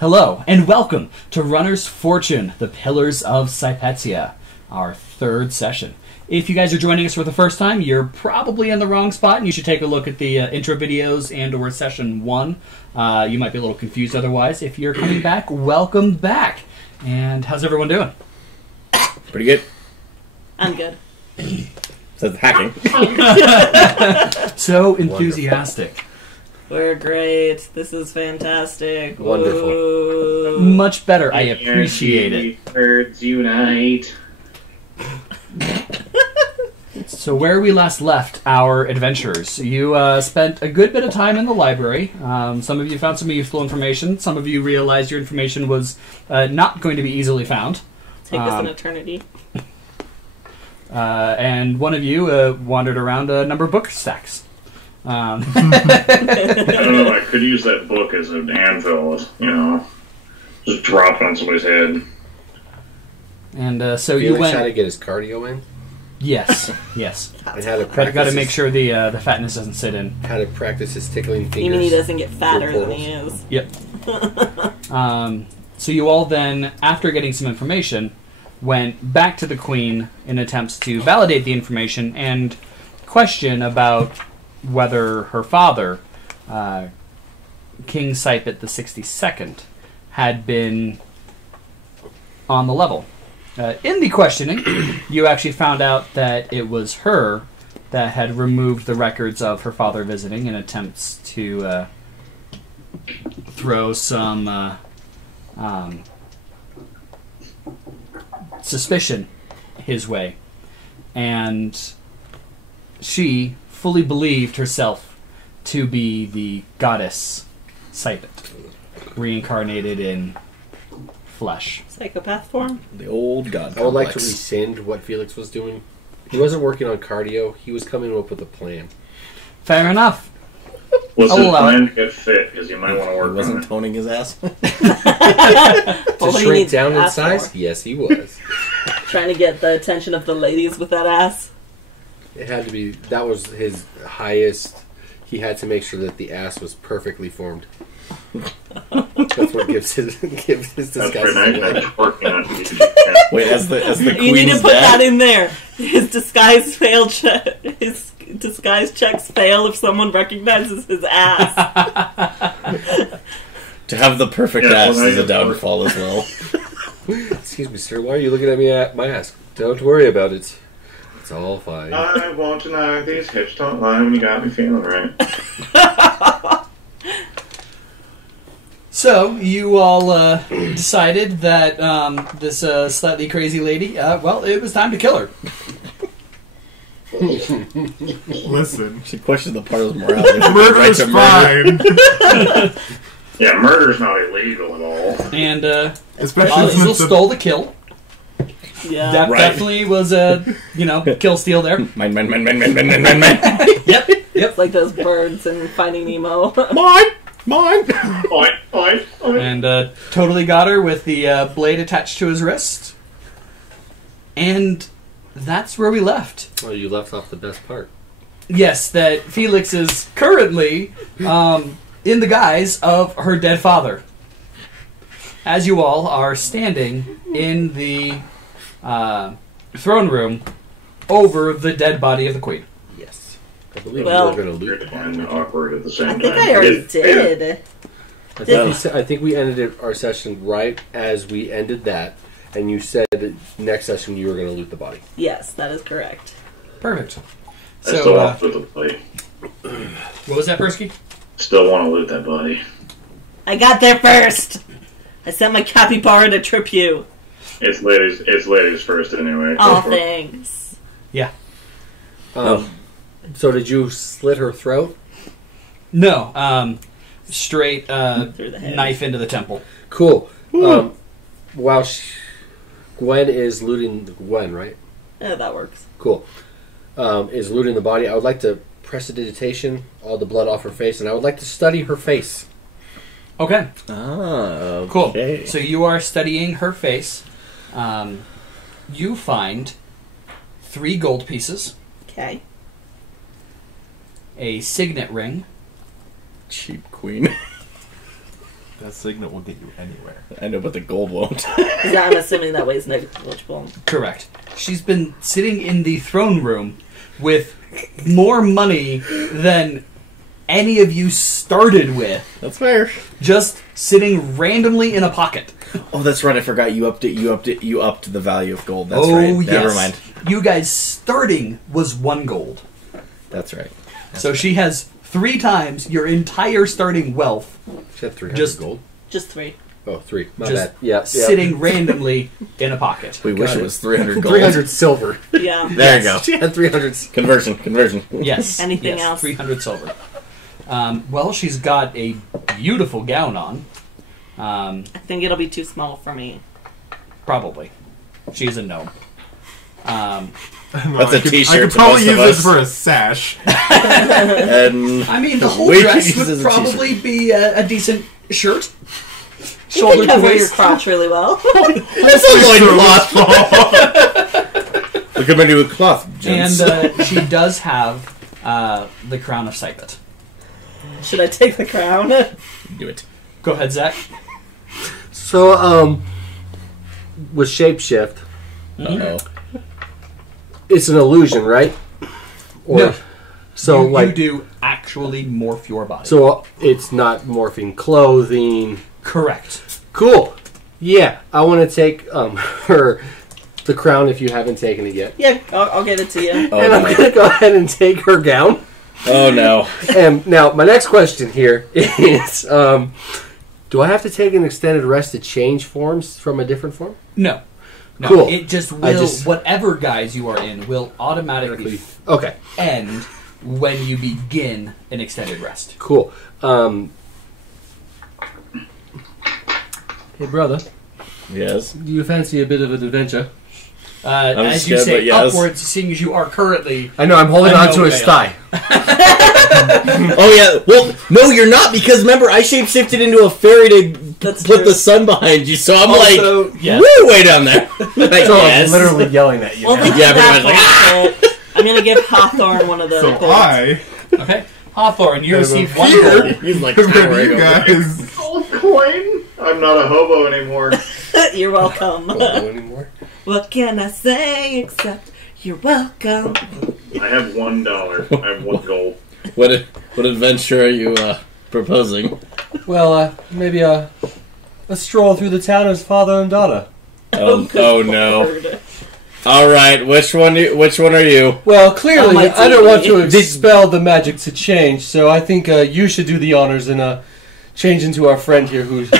Hello, and welcome to Runner's Fortune, the Pillars of Sypetia, our third session. If you guys are joining us for the first time, you're probably in the wrong spot, and you should take a look at the intro videos and or session 1. You might be a little confused otherwise. If you're coming back, welcome back. And how's everyone doing? Pretty good. I'm good. Says hacking. So enthusiastic. We're great. This is fantastic. Wonderful. Whoa. Much better. I appreciate it. Birds unite. So where we last left our adventurers, you spent a good bit of time in the library. Some of you found some useful information. Some of you realized your information was not going to be easily found. Take us an eternity. And one of you wandered around a number of book stacks. I don't know, I could use that book as an anvil, just drop it on somebody's head. And so Felix you went... had to get his cardio in. Yes, yes. And how to But practice got to make sure the fatness doesn't sit in. how to practice his tickling fingers. You mean he doesn't get fatter through than he is? Yep. So you all then, after getting some information, went back to the Queen in attempts to validate the information and question about whether her father, King Sypet the 62nd, had been on the level. In the questioning, you actually found out that it was her that had removed the records of her father visiting in attempts to throw some suspicion his way. And she fully believed herself to be the goddess Sypet, reincarnated in flesh. Psychopath form? The old god I would like to complex. rescind what Felix was doing. He wasn't working on cardio. He was coming up with a plan. Fair enough. What's I'll his allow plan to get fit? Because you might want to He work on wasn't it. toning his ass. To All he shrink needs down in ass size? for. Yes, he was. Trying to get the attention of the ladies with that ass. It had to be. That was his highest. He had to make sure that the ass was perfectly formed. That's what gives his That's disguise pretty nice. away. I'm working on it. Wait, as the You queen's need to put dad? that in there. His disguise his disguise checks fail if someone recognizes his ass. To have the perfect Yeah, ass well, is a I- downfall as well. Excuse me, sir. Why are you looking at me at my ass? Don't worry about it. It's all fine. I won't deny these hips don't lie when you got me feeling right. So, you all decided that this slightly crazy lady, well, it was time to kill her. Listen, She questioned the part of his morality. murder Right is to murder. fine. Yeah, murder's not illegal at all. And Especially Lizzle since stole the kill. Yeah. That Right. definitely was a, kill steal there. Mine. Yep. It's like those birds in Finding Nemo. Mine! Oi. And totally got her with the blade attached to his wrist. And that's where we left. Oh, you left off the best part. Yes, that Felix is currently in the guise of her dead father. As you all are standing in the throne room over the dead body of the queen. Yes. I believe Well- we were going to loot the And body. awkward at the I same think time. I already did. I think we ended our session right as we ended that, and you said that next session you were going to loot the body. Yes, that is correct. Perfect. I still So, want to loot the body. what was that, Perske? Still want to loot that body. I got there first! I sent my capybara to trip you. It's ladies first anyway. Oh, thanks. Yeah. So did you slit her throat? No, straight Through the head. knife into the temple. Cool. While Gwen is looting... Gwen, right? Yeah, that works. Cool. Is looting the body. I would like to prestidigitation all the blood off her face, and I would like to study her face. Okay. Ah, Cool. okay. So you are studying her face. You find 3 gold pieces, Okay. a signet ring, Cheap queen. That signet will get you anywhere. I know, but the gold won't. I'm assuming that weighs negligible. Correct. She's been sitting in the throne room with more money than any of you started with, That's fair. just sitting randomly in a pocket. Oh, that's right. I forgot you upped it. You upped the value of gold. That's oh, right. yes. Never mind. You guys starting was 1 gold. That's right. So she has 3 times your entire starting wealth She had 300 Just- gold. Just 3. Oh, 3. My just bad. Yeah. sitting randomly in a pocket. We wish Got it it. was 300 gold. 300 silver. Yeah. There you go. She had 300. Conversion. Yes. Anything yes, else? 300 silver. Well, she's got a beautiful gown on. I think it'll be too small for me. Probably. She's a gnome. That's a t-shirt I could to probably most of use it us. for a sash. And I mean, the whole We could dress use would as a probably be a decent shirt. You Shoulder can to cover your waist. crotch really well. that's a loincloth. Look at my new cloth, gents. And she does have the crown of Sypet. Should I take the crown? Do it. Go ahead, Zach. So, with shapeshift, Uh-oh. it's an illusion, right? Or, No. So, you like, do actually morph your body. so it's not morphing clothing. Correct. Cool. Yeah, I want to take her the crown if you haven't taken it yet, Yeah, I'll get it to you. Oh, and I'm no. gonna go ahead and take her gown. Oh, no. And now my next question here is: do I have to take an extended rest to change forms from a different form? No. No, Cool. it just will, I just- whatever guise you are in, will automatically Okay, end when you begin an extended rest. cool. Hey, brother, Yes. do you fancy a bit of an adventure? As you scared, say but yes. upwards, seeing as you are currently... I know I'm holding I on know to his they thigh. Oh, yeah. Well, no, you're not, because remember, I shapeshifted into a fairy to That's put true. the sun behind you, so I'm Also, like, yes. woo, way down there. Like, So yes. I'm literally yelling at you. Well, now. we Yeah, did pretty much that bullshit. I'm gonna give Hawthorn one of the So golds. I, Okay. Hawthorn, you receive 1 here, gold. He's like, compared to towering you over there. guys, Gold coin? I'm not a hobo anymore. You're welcome. Don't do anymore. What can I say except you're welcome? I have $1. I have 1 gold. What adventure are you proposing? Well, maybe a stroll through the town as father and daughter. Oh no! Lord. All right, which one are you? Well, clearly, my I don't want to TV. expel the magic to change, so I think you should do the honors and change into our friend here who's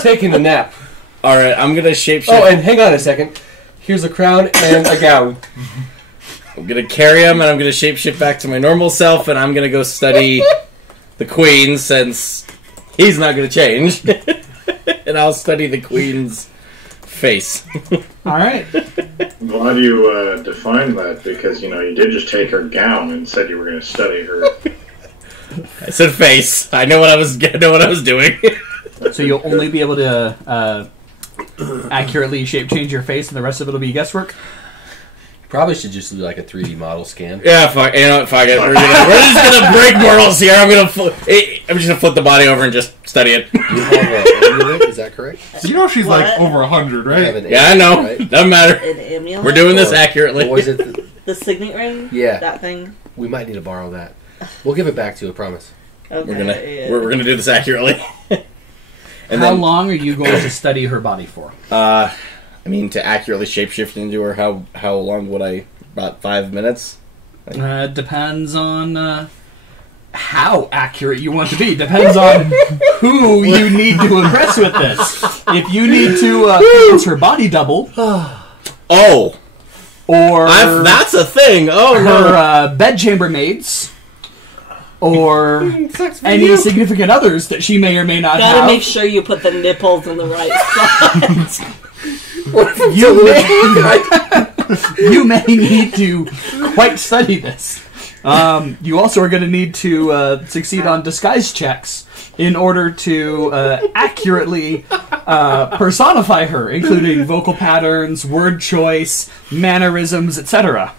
taking a nap. All right, I'm gonna shapeshift. Oh, and hang on a second. Here's a crown and a gown. I'm gonna carry him, and I'm gonna shapeshift back to my normal self, and I'm gonna go study the queen since he's not gonna change, and I'll study the queen's face. All right. I'm glad you defined that because, you know, you did just take her gown and said you were going to study her. I said face. I know what I was doing. So you'll only be able to accurately shape change your face, and the rest of it will be guesswork. Probably should just do like a 3D model scan. Yeah, fuck. You know what? Fuck it. We're just gonna break morals here. I'm just gonna flip the body over and just study it. You have an amulet, is that correct? you know she's What? like over 100, You have right? an Yeah, I amulet, know. right? Doesn't matter. An amulet? We're doing this Or- accurately. Or was it? The signet ring? Yeah. That thing? We might need to borrow that. We'll give it back to you, I promise. Okay. We're gonna do this accurately. And How then, long are you going to study her body for? I mean, to accurately shapeshift into her, how long would I? About 5 minutes. Depends on how accurate you want to be. Depends on who you need to impress with this. If you need to convince her body double, Oh, or that's a thing. Oh no. her bedchamber maids, or any significant others that she may or may not Gotta have. make sure you put the nipples in the right spot. You may need to quite study this. You also are going to need to succeed on disguise checks in order to accurately personify her, including vocal patterns, word choice, mannerisms, etc.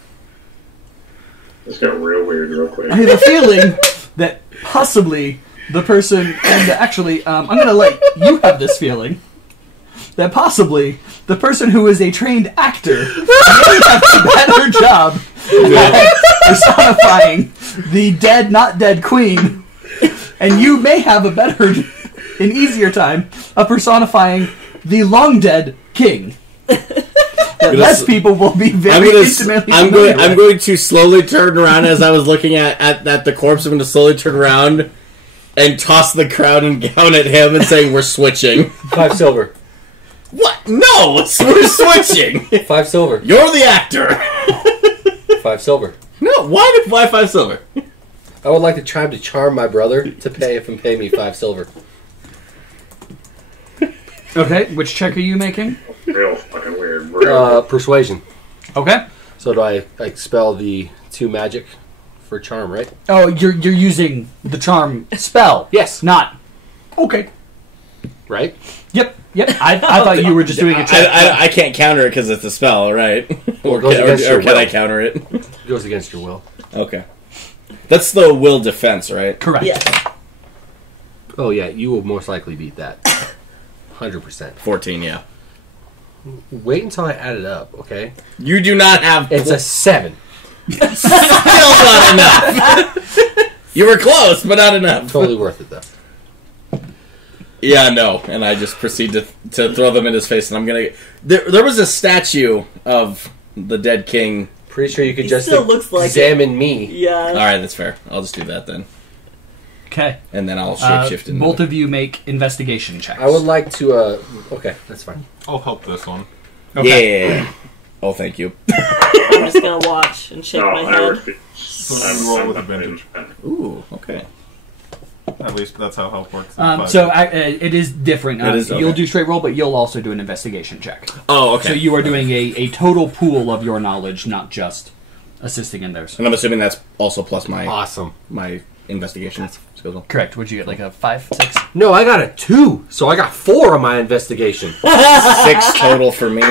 This got real weird real quick. I have a feeling that possibly the person, and actually, I'm going to let you have this feeling that possibly the person who is a trained actor may have a better job at personifying the dead, not dead queen, and you may have a better, an easier time of personifying the long dead king. That less people will be very intimately familiar with. I'm going to slowly turn around as I was looking at the corpse. I'm going to slowly turn around and toss the crown and gown at him and saying, "We're switching." 5 silver. What? No, we're switching. 5 silver. You're the actor. 5 silver. No, why 5 silver? I would like to try to charm my brother to pay me 5 silver. Okay, which check are you making? Real fucking weird. Persuasion. Okay. So do I expel the 2 magic for charm, right? Oh, you're using the charm spell. Yes. Not. Okay. Right? Yep. I thought you were just doing a check. I can't counter it because it's a spell, right? Or can I counter it? It goes against your will. Okay. That's the will defense, right? Correct. Yes. Oh yeah, you will most likely beat that. 100%. 14, yeah. Wait until I add it up, okay? You do not have... It's a 7. Still not enough. You were close, but not enough. Totally worth it, though. Yeah, no. And I just proceed to throw them in his face, and I'm going to... There was a statue of the dead king. Pretty sure you could He just still looks like examine me. Yeah. Alright, that's fair. I'll just do that then. Okay. And then I'll shapeshift into both of you make investigation checks. I would like to, okay, that's fine. I'll help this one. Okay. Yeah. Oh, thank you. I'm just gonna watch and shake No, my I head. refuse. So you roll with advantage. Ooh, okay. At least that's how help works. It is different. It is, okay. You'll do straight roll, but you'll also do an investigation check. Oh, okay. So you are doing a total pool of your knowledge, not just assisting in theirs. And I'm assuming that's also plus my Awesome. my investigation skills. Correct. Would you get like a 5, 6? No, I got a 2, so I got 4 on my investigation. 6 total for me.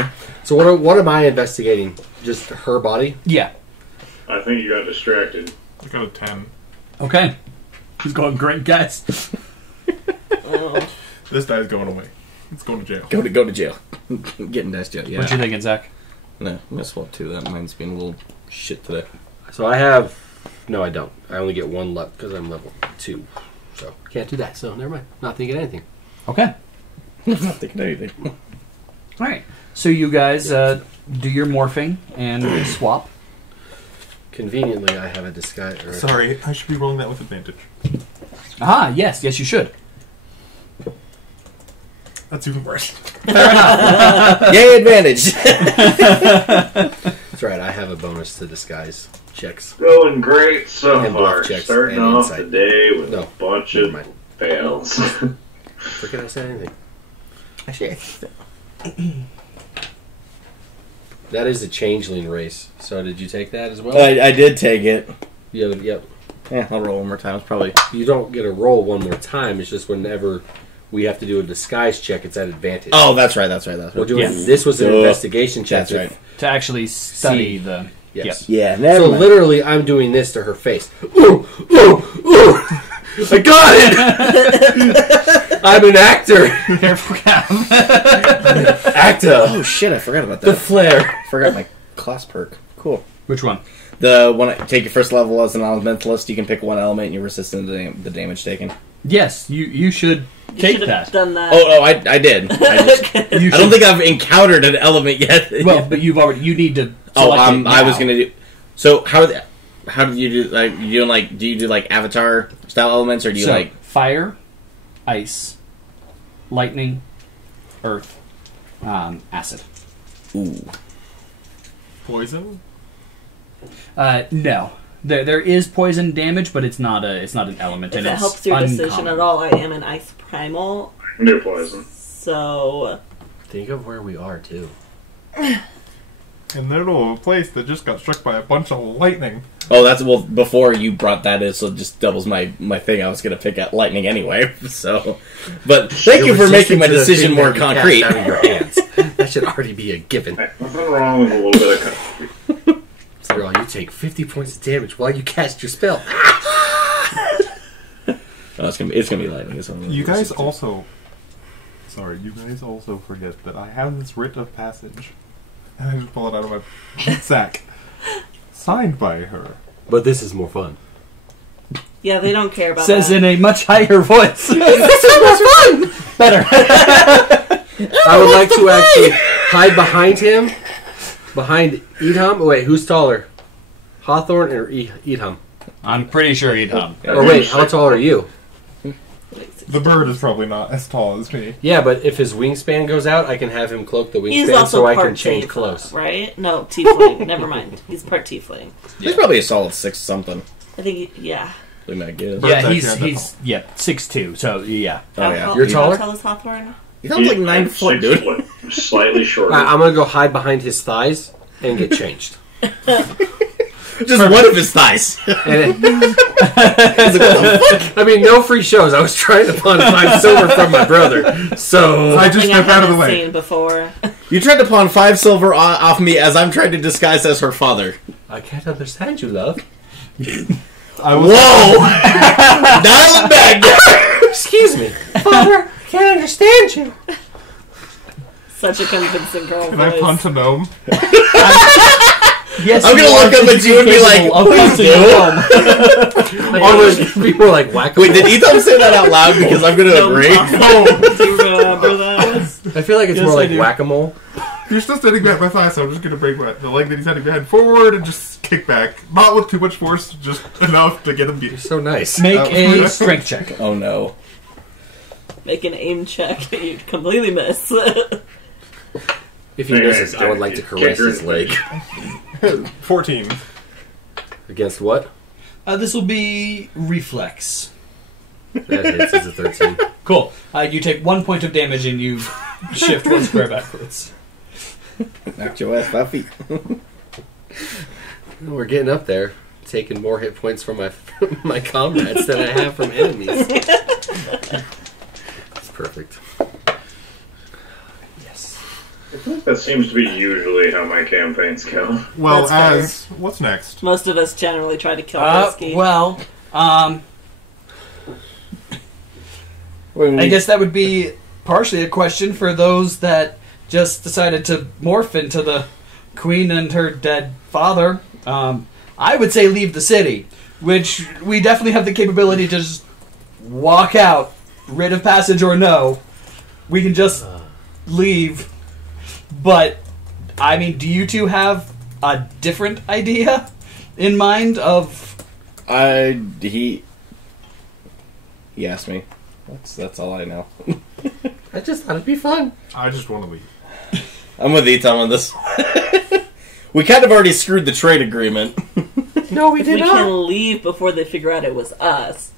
So what am I investigating? Just her body? Yeah. I think you got distracted. I got a 10. Okay. He's going great, guys. This guy's going away. It's going to jail. Go to jail. Getting dice jail. Yeah. What you thinking, Zach? No, I'm gonna swap 2. That mine's being a little shit today. So I have... No, I don't. I only get 1 luck because I'm level 2. So can't do that. So never mind. Not thinking anything. Okay. I'm not thinking anything. All right. So you guys do your morphing and swap. Conveniently, I have a disguise. Sorry, I should be rolling that with advantage. Aha, yes, you should. That's even worse. Yay, advantage! That's right. I have a bonus to disguise checks. Going great so And bluff far. checks Starting and off insight. the day with No, a bunch never of mind. fails. Where can I say anything? That is a changeling race. So did you take that as well? I did take it. Yep. Yeah, I'll roll one more time. It's probably... You don't get a roll one more time. It's just whenever we have to do a disguise check, it's at advantage. Oh, that's right. We're doing Yeah. this was an Oh, investigation check. that's right. To actually study See. the... Yes. Yeah, never So mind. literally, I'm doing this to her face. Ooh! I got it. I'm an actor. Careful, Cav. Actor. Oh, shit, I forgot about The that. flare. Forgot my class perk. Cool. Which one? The one, take your first level as an elementalist, you can pick one element and you're resistant to the damage taken. Yes, you should You take should have that. done that. Oh, I did. I don't think I've encountered an element yet. Well, but you need to. Oh, select it I was now. gonna do. So how do you do do you do like Avatar style elements or do you So, like fire, ice, lightning, earth, acid. ooh Poison? No, there is poison damage, but it's not an element, If and it it's helps your decision uncommon. at all, I am an ice primal, New poison. so Think of where we are, too. In the middle of a place that just got struck by a bunch of lightning. Oh, that's before you brought that in, so it just doubles my thing. I was gonna pick at lightning anyway. So, but thank you for making my decision more concrete. Out of your hands. That should already be a given. Hey, nothing wrong with a little bit of Girl, you take 50 points of damage while you cast your spell. Oh, it's gonna be lightning. It's only You like guys 60. also... Sorry, you guys also forget that I have this writ of passage. And I just pull it out of my sack. Signed by her. But this is more fun. Yeah, they don't care about Says that. in a much higher voice. This is more fun! Better. I would like to actually hide behind him. Behind Idham. Wait, who's taller? Hawthorn or Idham? I'm pretty sure Idham. Or wait, how tall are you? The bird is probably not as tall as me. Yeah, but if his wingspan goes out, I can have him cloak the He's wingspan also so I part can change tiefling, clothes. right? No, tiefling. Never mind. He's part tiefling. He's probably a solid 6 something. I think, yeah. Look at that. Yeah, Bird's he's actually 6'2", so yeah. Oh yeah. You're taller? How tall is Hawthorn? He sounds like 9 foot, dude. Slightly shorter. I'm gonna go hide behind his thighs and get changed. Just one of his thighs. And I mean, no free shows. I was trying to pawn 5 silver from my brother, so I just Something step out of the haven't way. seen before. You tried to pawn 5 silver off me as I'm trying to disguise as her father. I can't understand you, love. I was Whoa! Dial it back. Excuse me, father. I can't understand you. Such a convincing girl Can I voice. punch a gnome? Yes, I'm gonna you are look up at you and be like, capable of punching a gnome. All those people are like whack. Wait, did Idham say that out loud? Because I'm gonna agree. Do you remember that? I feel like it's Yes, more I like do. whack-a-mole. You're still standing back my thigh, so I'm just gonna bring the leg that he's standing behind forward and just kick back. Not with too much force, just enough to get him beat. So nice. Make Oh. a strength check. Oh no. Make an aim check. You'd completely miss. If he misses, I would like to caress his leg. 14. Against what? This will be reflex. That hits. It's a 13. Cool. You take 1 point of damage and you shift 1 square backwards. Knocked your ass 5 feet. We're getting up there. Taking more hit points from my comrades than I have from enemies. It's perfect. Yes. That seems to be usually how my campaigns go. Well, That's what's next? Most of us generally try to kill Perske. Well, I guess that would be partially a question for those that just decided to morph into the queen and her dead father. I would say leave the city, which we definitely have the capability to just walk out, writ of passage or no. We can just leave. But, I mean, do you two have a different idea in mind of... He asked me. That's all I know. I just thought it'd be fun. I just want to leave. I'm with Idham on this. We kind of already screwed the trade agreement. No, we If did we not. can leave before they figure out it was us.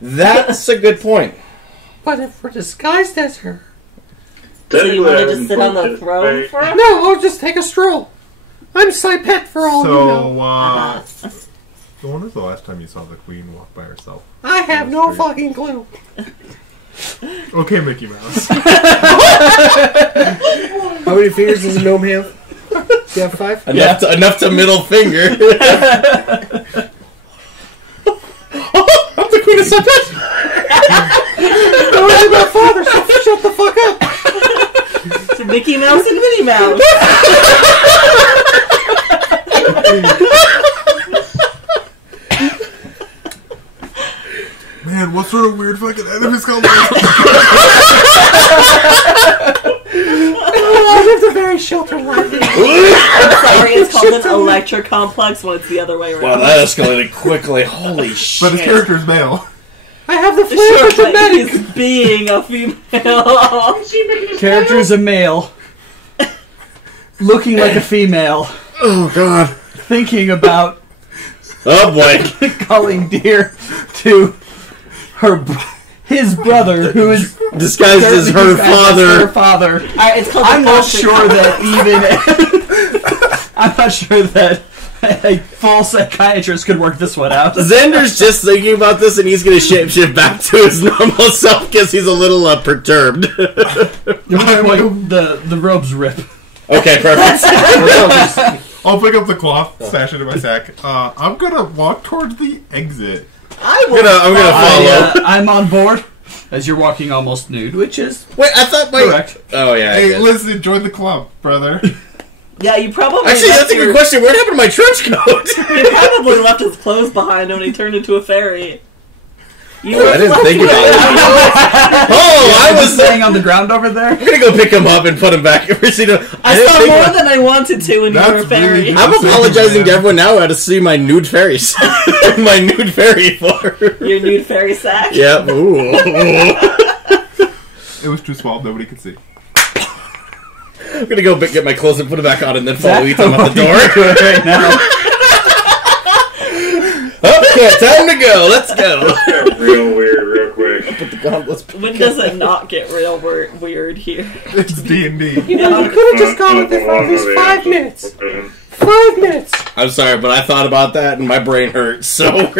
That's a good point. But if we're disguised as her... So you want to just sit on the throne for us? No, I'll just take a stroll. I'm Sypet for all you know. So, when was the last time you saw the queen walk by herself? I have no fucking clue. Okay, Mickey Mouse. How many fingers does a gnome have? Do you have 5? Enough to middle finger. I'm the queen of Sypet. Don't worry about father, so shut the fuck up. To Mickey Mouse and Minnie Mouse. Man, what sort of weird fucking enemies called I lived a very sheltered life. Sorry, it's called an Electra complex when it's the other way around. Wow, that escalated quickly. Holy shit. But his character's male. I have the Sure, flair for but dramatic. he's being a female. Character is a male. Looking like a female. Oh god. Thinking about Oh boy. calling dear to his brother, who is Disguised as her her father. father. Alright, it's called I'm the not Cosmic sure that even I'm not sure that a full psychiatrist could work this one out. Xander's just thinking about this and he's going to shapeshift back to his normal self because he's a little perturbed. The robes rip. Okay, perfect. I'll pick up the cloth, stash it in my sack. I'm gonna walk towards the exit. I will. I'm gonna follow. I'm on board as you're walking almost nude, which is Wait, I thought my. correct. Oh yeah. I Hey, guess. listen, join the club, brother. Yeah, you probably Actually, left that's a your- good question. What happened to my trench coat? He probably left his clothes behind when he turned into a fairy. You I didn't think about it. Oh, I was. laying on the ground over there. I'm gonna go pick him up and put him back. I didn't saw think more about- than I wanted to when you That's were a fairy. really good. I'm apologizing to everyone now who had to see my nude fairies. My nude fairy form. Your nude fairy sack. Yep. Ooh. It was too small, nobody could see. I'm gonna go get my clothes and put it back on and then follow Idham out the door. right now. Okay, time to go. Let's go. Got real weird real quick. Put the gauntlets back. When does it not get real weird here? It's D&D. You know, you could have just gone with it for at least 5 minutes. 5 minutes. I'm sorry, but I thought about that and my brain hurts. So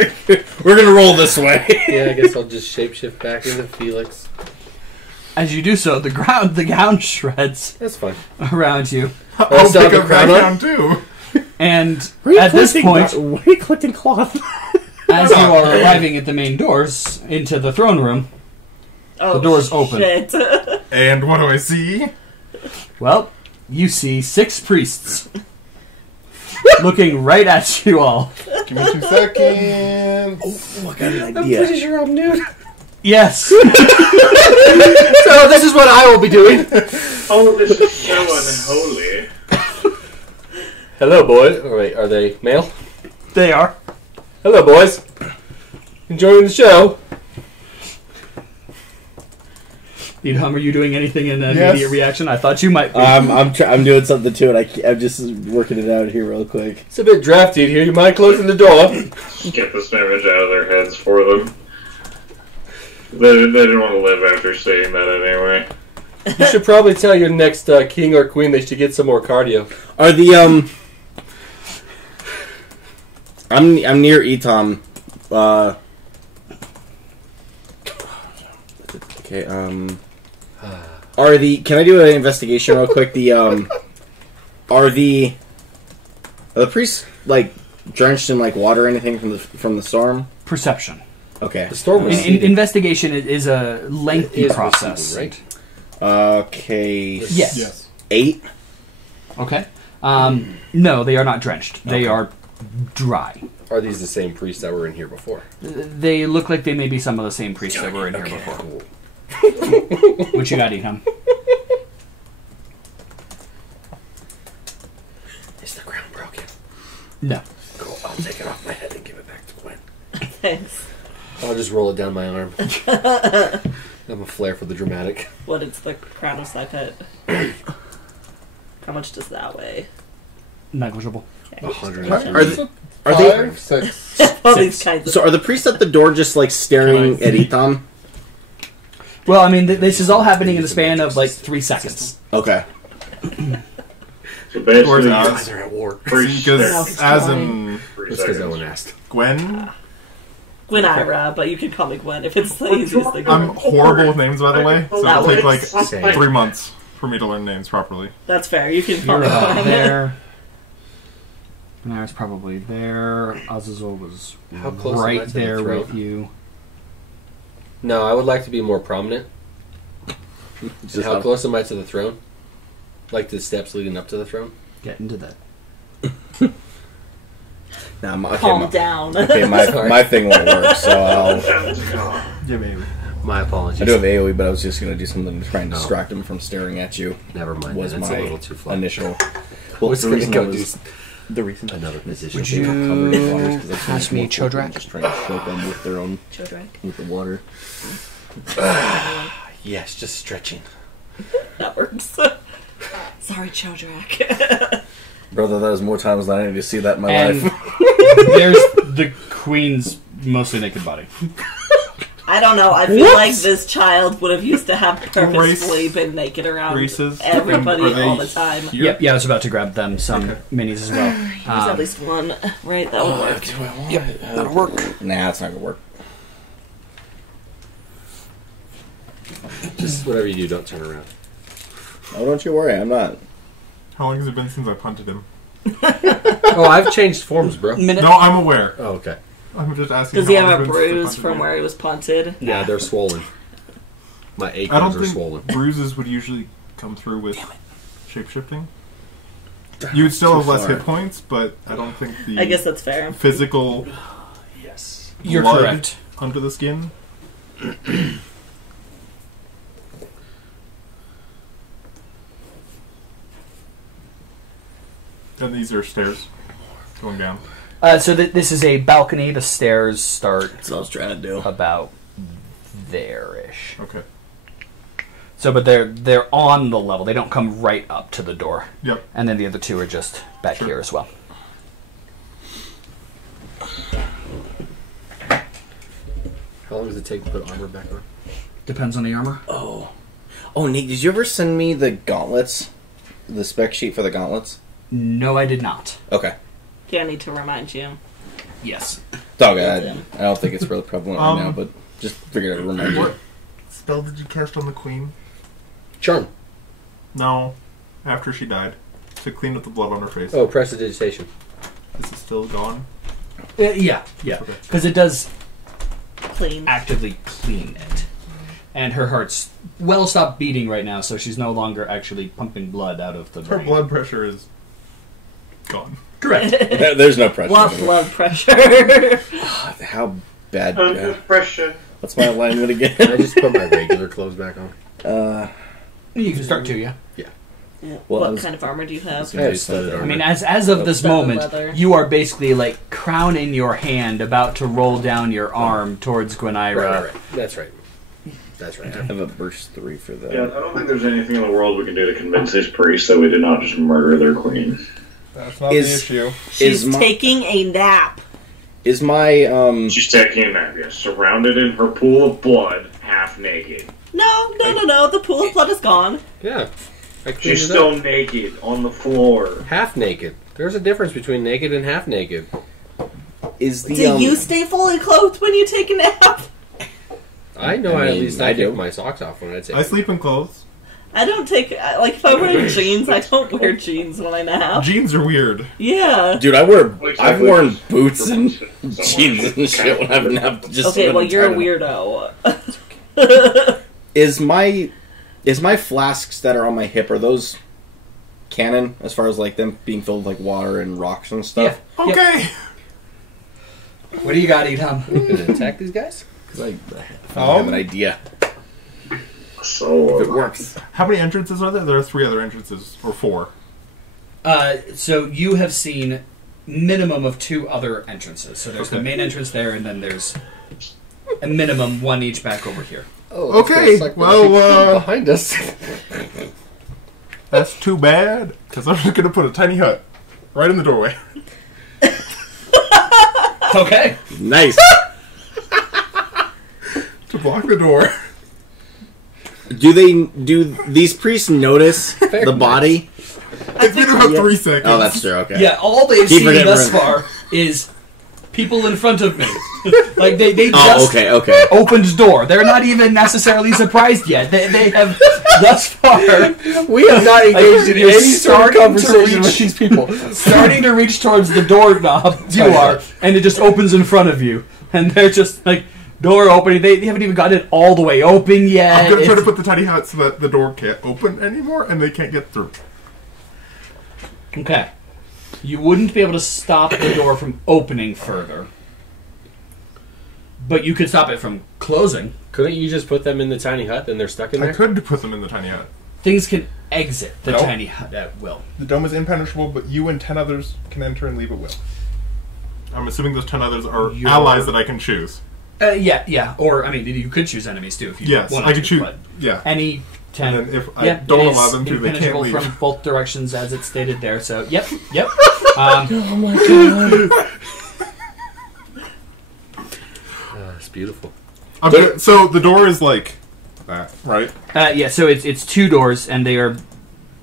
we're gonna roll this way. Yeah, I guess I'll just shapeshift back into Felix. As you do so, the gown shreds That's fine. around you, I'll still pick have up the that crown down too. and at this point, why are you collecting cloth? as you are arriving at the main doors into the throne room, Oh, The door's open. Shit. And what do I see? well, you see 6 priests looking right at you all. Give me 2 seconds. Oh, I got an I'm pretty sure I'm nude. Yes. So this is what I will be doing. Oh, this is so unholy. Hello, boys. Oh, wait, are they male? They are. Hello, boys. Enjoying the show? Idham, are you doing anything in Yes. immediate reaction? I thought you might be. I'm doing something to it. I'm just working it out here real quick. It's a bit drafty in here. You mind closing the door? Get this image out of their heads for them. They didn't want to live after seeing that anyway. You should probably tell your next king or queen they should get some more cardio. Are the I'm near Idham. Okay. Are the? Can I do an investigation real quick? Are the priests like drenched in like water or anything from the storm? Perception. Okay. The storm was Investigation is a lengthy It is process. receding, Okay. Yes. Yes. 8. Okay. No, they are not drenched. They are dry. Are these the same priests that were in here before? They look like they may be some of the same priests that were in here before. Cool. What you got, Idham? Is the crown broken? No. Cool. I'll take it off my head and give it back to Gwen. Thanks. I'll just roll it down my arm. I'm a flair for the dramatic. What is the crown of Sypet? How much does that weigh? Negligible. Okay. 100. Are they? 5, 6. All 6. these kinds of So are the priests at the door just like staring at Idham? Well, I mean, this is all happening in the span of like 3 seconds. Okay. So basically, Where's They're at war. Because as in That's because Owen asked. Gwen, Gwyneira, but you can call me Gwen if it's the easiest thing. I'm horrible with names, by the way. So That it'll take like works. Same. 3 months for me to learn names properly. That's fair. You can call You're me about Gwen. there. Gwyneira's probably there. Azazel was How close am I right to the there throne? with you. No, I would like to be more prominent. Just How close am I to the throne? Like the steps leading up to the throne? Get into that. Nah, Calm down. Okay, Sorry. my thing won't work, so I'll. Yeah, maybe. My apologies. I do have AoE, but I was just gonna do something to try and distract him from staring at you. Never mind. Was That's my a little too far. initial. Well, it's the going reason to I go do was the reason another position. Would they got covered in water is 'cause I pass finished me more quickly Chodrak? and just trying to choke them with their own Chodrak. with the water. Yes, just stretching. That works. Sorry, Chodrak. Brother, that was more times than I need to see that in my And life. there's the queen's mostly naked body. I don't know. I feel like this child would have used to have purposefully Race- been naked around races? everybody Are they all the time. here? Yep, yeah, I was about to grab them some minis as well. There's at least one. Right, that would work. Yep, that'll work. Nah, it's not gonna work. Just whatever you do, don't turn around. Oh, don't you worry, I'm not. How long has it been since I punted him? Oh, I've changed forms, bro. Minute. No, I'm aware. Oh, okay. I'm just asking. Does he have a often bruise it's from where he was punted? Yeah, they're swollen. My I don't acorns are think swollen. bruises would usually come through with shapeshifting. You would still have less far. hit points, but I don't think the I guess that's fair. physical Yes. You're blood correct. under the skin. And these are stairs going down. So this is a balcony. The stairs start That's what I was trying to do. about there-ish. Okay. So, but they're on the level. They don't come right up to the door. Yep. And then the other two are just back here as well. How long does it take to put armor back on? Depends on the armor. Oh, Nate, did you ever send me the gauntlets? The spec sheet for the gauntlets? No, I did not. Okay. Yeah, I need to remind you. Yes. Dog, I don't think it's really prevalent right now, Um, but just figured I'd remind you. What spell did you cast on the queen? Charm. No. After she died. To clean up the blood on her face. Oh, prestidigitation. This is still gone? Yeah. Okay. Because it does Clean. actively clean it. And her heart's well stopped beating right now, so she's no longer actually pumping blood out of the Her brain. blood pressure is gone. Correct. There's no pressure. What blood pressure? How bad? Under pressure. What's my alignment Can I again? just put my regular clothes back on? You can start to, yeah. Yeah. Well, I What was- kind of armor do you have? I have studded armor. I mean, as of this Feather moment, leather. you are basically like crown in your hand, about to roll down your arm towards Gwyneira. right. That's right. That's right. I have a burst 3 for that. Yeah, I don't think there's anything in the world we can do to convince these priests that we did not just murder their queen. That's not Is- the issue. She's Is my- taking a nap. Is my She's taking a nap, yes, surrounded in her pool of blood, half naked. No. The pool of blood is gone. Yeah. I cleaned She's it still up. naked on the floor. Half naked. There's a difference between naked and half naked. is the Do you stay fully clothed when you take a nap? I know I at mean, least I I do. take my socks off when I take I sleep in clothes. I don't take like if I wear jeans, I don't wear jeans when I nap. Jeans are weird. Yeah. Dude, I've worn boots and jeans and shit when I've napped. Just Okay, when well I'm you're a tired. weirdo. Is my flasks that are on my hip, are those canon as far as like them being filled with like water and rocks and stuff? Yeah. Okay. What do you got, Idham? Gonna attack these guys? Because I have an idea. So, If it works. How many entrances are there? There are 3 other entrances, or 4. So you have seen minimum of 2 other entrances. So there's the Okay. main entrance there, and then there's a minimum 1 each back over here. Oh, Okay, well, behind us. That's too bad, because I'm just going to put a tiny hut right in the doorway. Okay. Nice. To block the door. Do these priests notice the body? It's been about 3 seconds. Oh, that's true. Okay. Yeah, all they've Keep seen it thus different. far is people in front of me. Like they Oh, just okay. opened door. They're not even necessarily surprised yet. They have thus far We have not engaged in any sort of starting to conversation reach- with these people. starting to reach towards the doorknob. You are, and it just opens in front of you, and they're just like door opening. They haven't even got it all the way open yet. I'm going to try to It's- put the tiny hut so that the door can't open anymore, and they can't get through. Okay. You wouldn't be able to stop the door from opening further. But you could stop it from closing. Couldn't you just put them in the tiny hut and they're stuck in I there? could put them in the tiny hut. Things can exit the Nope. tiny hut at will. The dome is impenetrable, but you and 10 others can enter and leave at will. I'm assuming those 10 others are You're- allies that I can choose. Yeah. Or, I mean, you could choose enemies too if you Yes, wanted I can to, choose. but Yeah. any 10. And then if I Yeah, don't it is allow them to, they can't impenetrable leave. from both directions as it's stated there. So, yep. Oh my god. It's beautiful. So the door is like that, right? Yeah, so it's 2 doors, and they're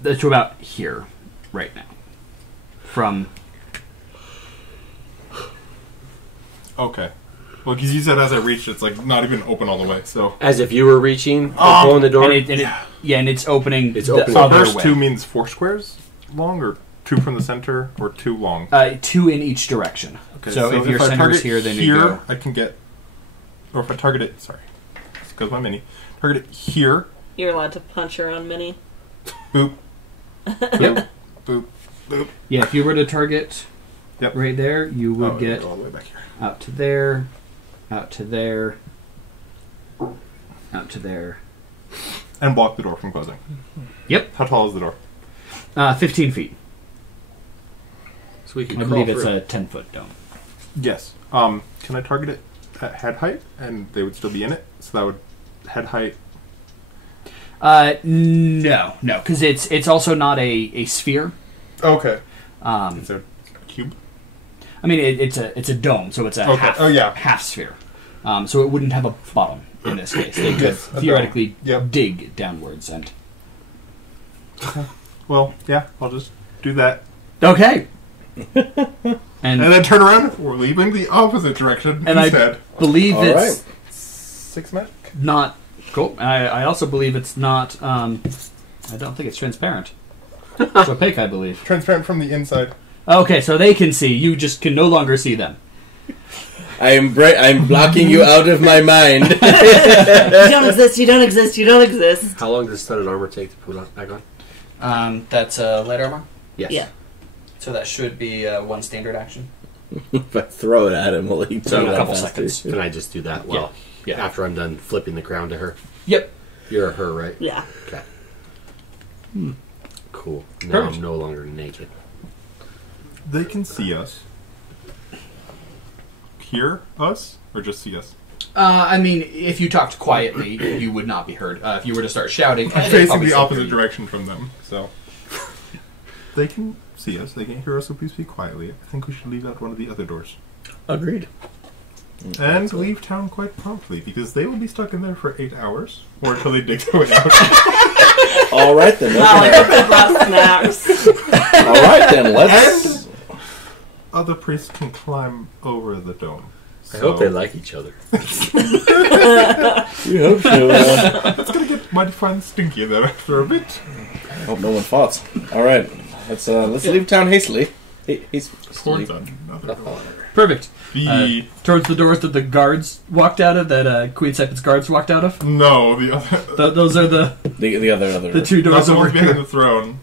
to about here right now. From Okay. Well, because you said as I reached, it's like not even open all the way. So As if you were reaching, pulling the door. and it's opening It's the opening. other burst way. 2 means 4 squares long, or 2 from the center or 2 long? 2 in each direction. Okay, So if your I center target is here, then you here, go. I can get... Or if I target it... Sorry. This goes my mini. Target it here. You're allowed to punch your own mini. Boop. Yep. Boop. Boop. Yeah, if you were to target Yep. right there, you would get all the way back here. out to there, out to there, out to there. And block the door from closing. Yep. How tall is the door? 15 feet. So we can I believe it's a 10-foot dome. Yes. Can I target it at head height and they would still be in it? So that would head height. No, because it's also not a sphere. Okay. Um, It's a cube. I mean, it's a dome, so it's a Okay. half, Oh, yeah. half sphere. So it wouldn't have a bottom in this case. They could Yes, a theoretically dome. Yep. dig downwards and. Well, yeah. I'll just do that. Okay. And And then turn around. We're leaving the opposite direction And instead. I believe All it's 6 magic. not cool. I also believe it's not. I don't think it's transparent. It's opaque, I believe. Transparent from the inside. Okay, so they can see. You just can no longer see them. I'm blocking you out of my mind. You don't exist, you don't exist, you don't exist. How long does studded armor take to put back on? That's light armor. Yes. Yeah. So that should be 1 standard action. If I throw it at him, will he So turn in a that couple faster? seconds. Can I just do that? Well, Yeah. after I'm done flipping the crown to her. Yep. You're a her, right? Yeah. Okay. Cool. Now Perfect. I'm no longer naked. They can see us. Hear us? Or just see us? I mean, if you talked quietly, you would not be heard. If you were to start shouting, I'm they'd facing probably the still hear opposite you. direction from them, so... They can see us. They can hear us, so please speak quietly. I think we should leave out one of the other doors. Agreed. And leave town quite promptly, because they will be stuck in there for 8 hours. Or until they dig their way out. All right then. Wow, I got the last snacks. All right then. Let's. Other priests can climb over the dome. I hope they like each other. We hope so. It's gonna get mighty fine and stinky there after a bit. I hope no one fought. All right. Let's leave town hastily. Towards another door. Perfect. The... Towards the doors that the guards walked out of, that Queen Sypet's guards walked out of. No, the other... Those are the other. 2 Not doors the over ones behind here. the throne.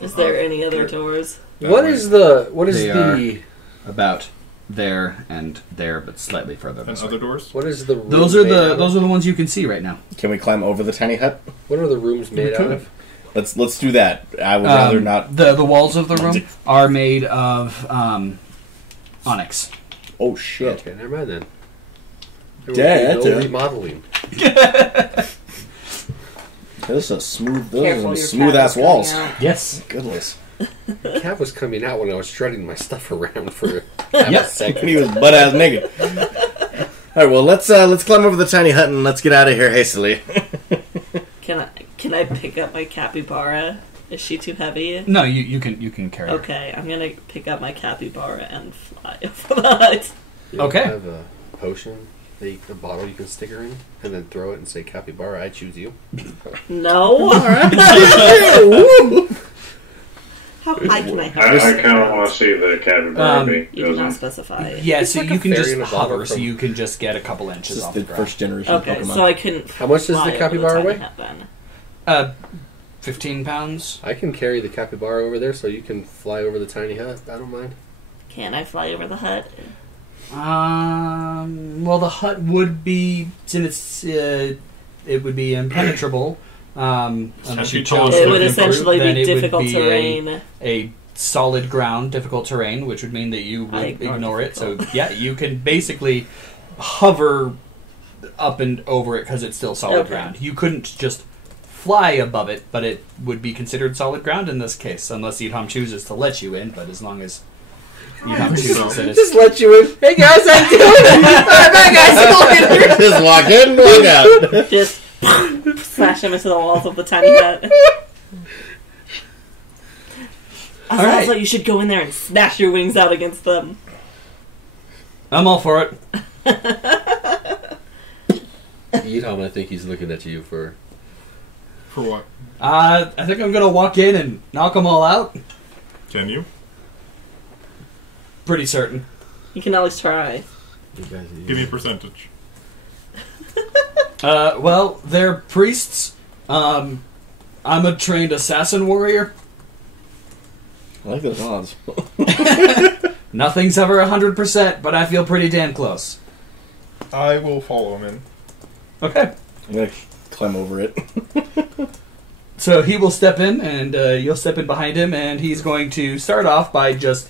Is there any other doors? What is They the About there and there, but slightly further. And This way. other doors? what is the room Those are made out the of? ones you can see right now. Can we climb over the tiny hut? What are the rooms made out of? Let's do that. I would rather not. The walls of the room are made of onyx. Oh shit! Okay, never mind then. There Dad, will be no remodeling. This is a smooth. Careful, Those your are smooth cat ass is coming walls. out. Yes. Goodness. The cat was coming out when I was shredding my stuff around for a Yep. second. He was butt ass naked. All right. Well, let's climb over the tiny hut and let's get out of here hastily. Can I pick up my capybara? Is she too heavy? No, you can carry her. Okay, I'm gonna pick up my capybara and fly over the hut. You don't Okay. have a potion, a bottle you can stick her in, and then throw it and say, Capybara, I choose you. No. How high can I I hover? kind of want to see the capybara be. You did not Doesn't. specify. Yeah, It's so like you a can fairy just in a bottle hover, so from- you can just get a couple inches This is off the the ground. first generation Okay, Pokemon. so I couldn't. How much does fly the over capybara tiny weigh? hut then. 15 pounds. I can carry the capybara over there so you can fly over the tiny hut. I don't mind. Can I fly over the hut? Well, the hut would be, since it would be impenetrable. Unless you you told chose us It to would improve, essentially then be it would difficult be terrain. A solid ground, difficult terrain, which would mean that you I would ignore ignore it. So difficult. yeah, you can basically hover up and over it because it's still solid Okay. ground. You couldn't just fly above it, but it would be considered solid ground in this case, unless Idham chooses to let you in. But as long as Idham chooses that it's Just let you in. Hey guys, how you doing? Alright, bye guys. Just walk in, walk out. Just smash him into the walls of the tiny hut. Alright. Also, you should go in there and smash your wings out against them. I'm all for it. Idham, I think he's looking at you for... For what? I think I'm gonna walk in and knock them all out. Can you? Pretty certain. You can always try. You guys, Give me a percentage. Well, they're priests. I'm a trained assassin warrior. I like those odds. Nothing's ever 100%, but I feel pretty damn close. I will follow him in. Okay. I'm gonna climb over it. So he will step in, and you'll step in behind him, and he's going to start off by just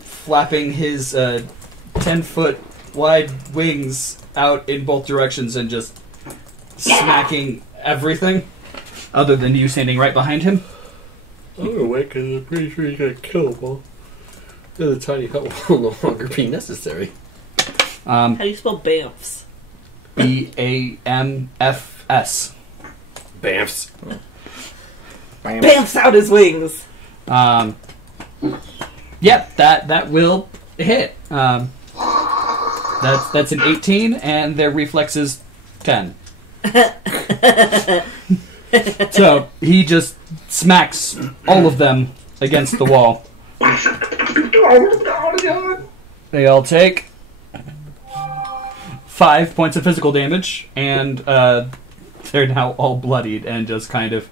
flapping his 10-foot wide wings out in both directions and just smacking everything, other than you standing right behind him. I'm gonna wait because I'm pretty sure you're gonna kill them all. The tiny hut will no longer be necessary. How do you spell Bamfs? BAMFS. Bamfs. Bamfs out his wings! Yep, that will hit. That's an 18, and their reflex is 10. So he just smacks all of them against the wall. They all take 5 points of physical damage, and they're now all bloodied and just kind of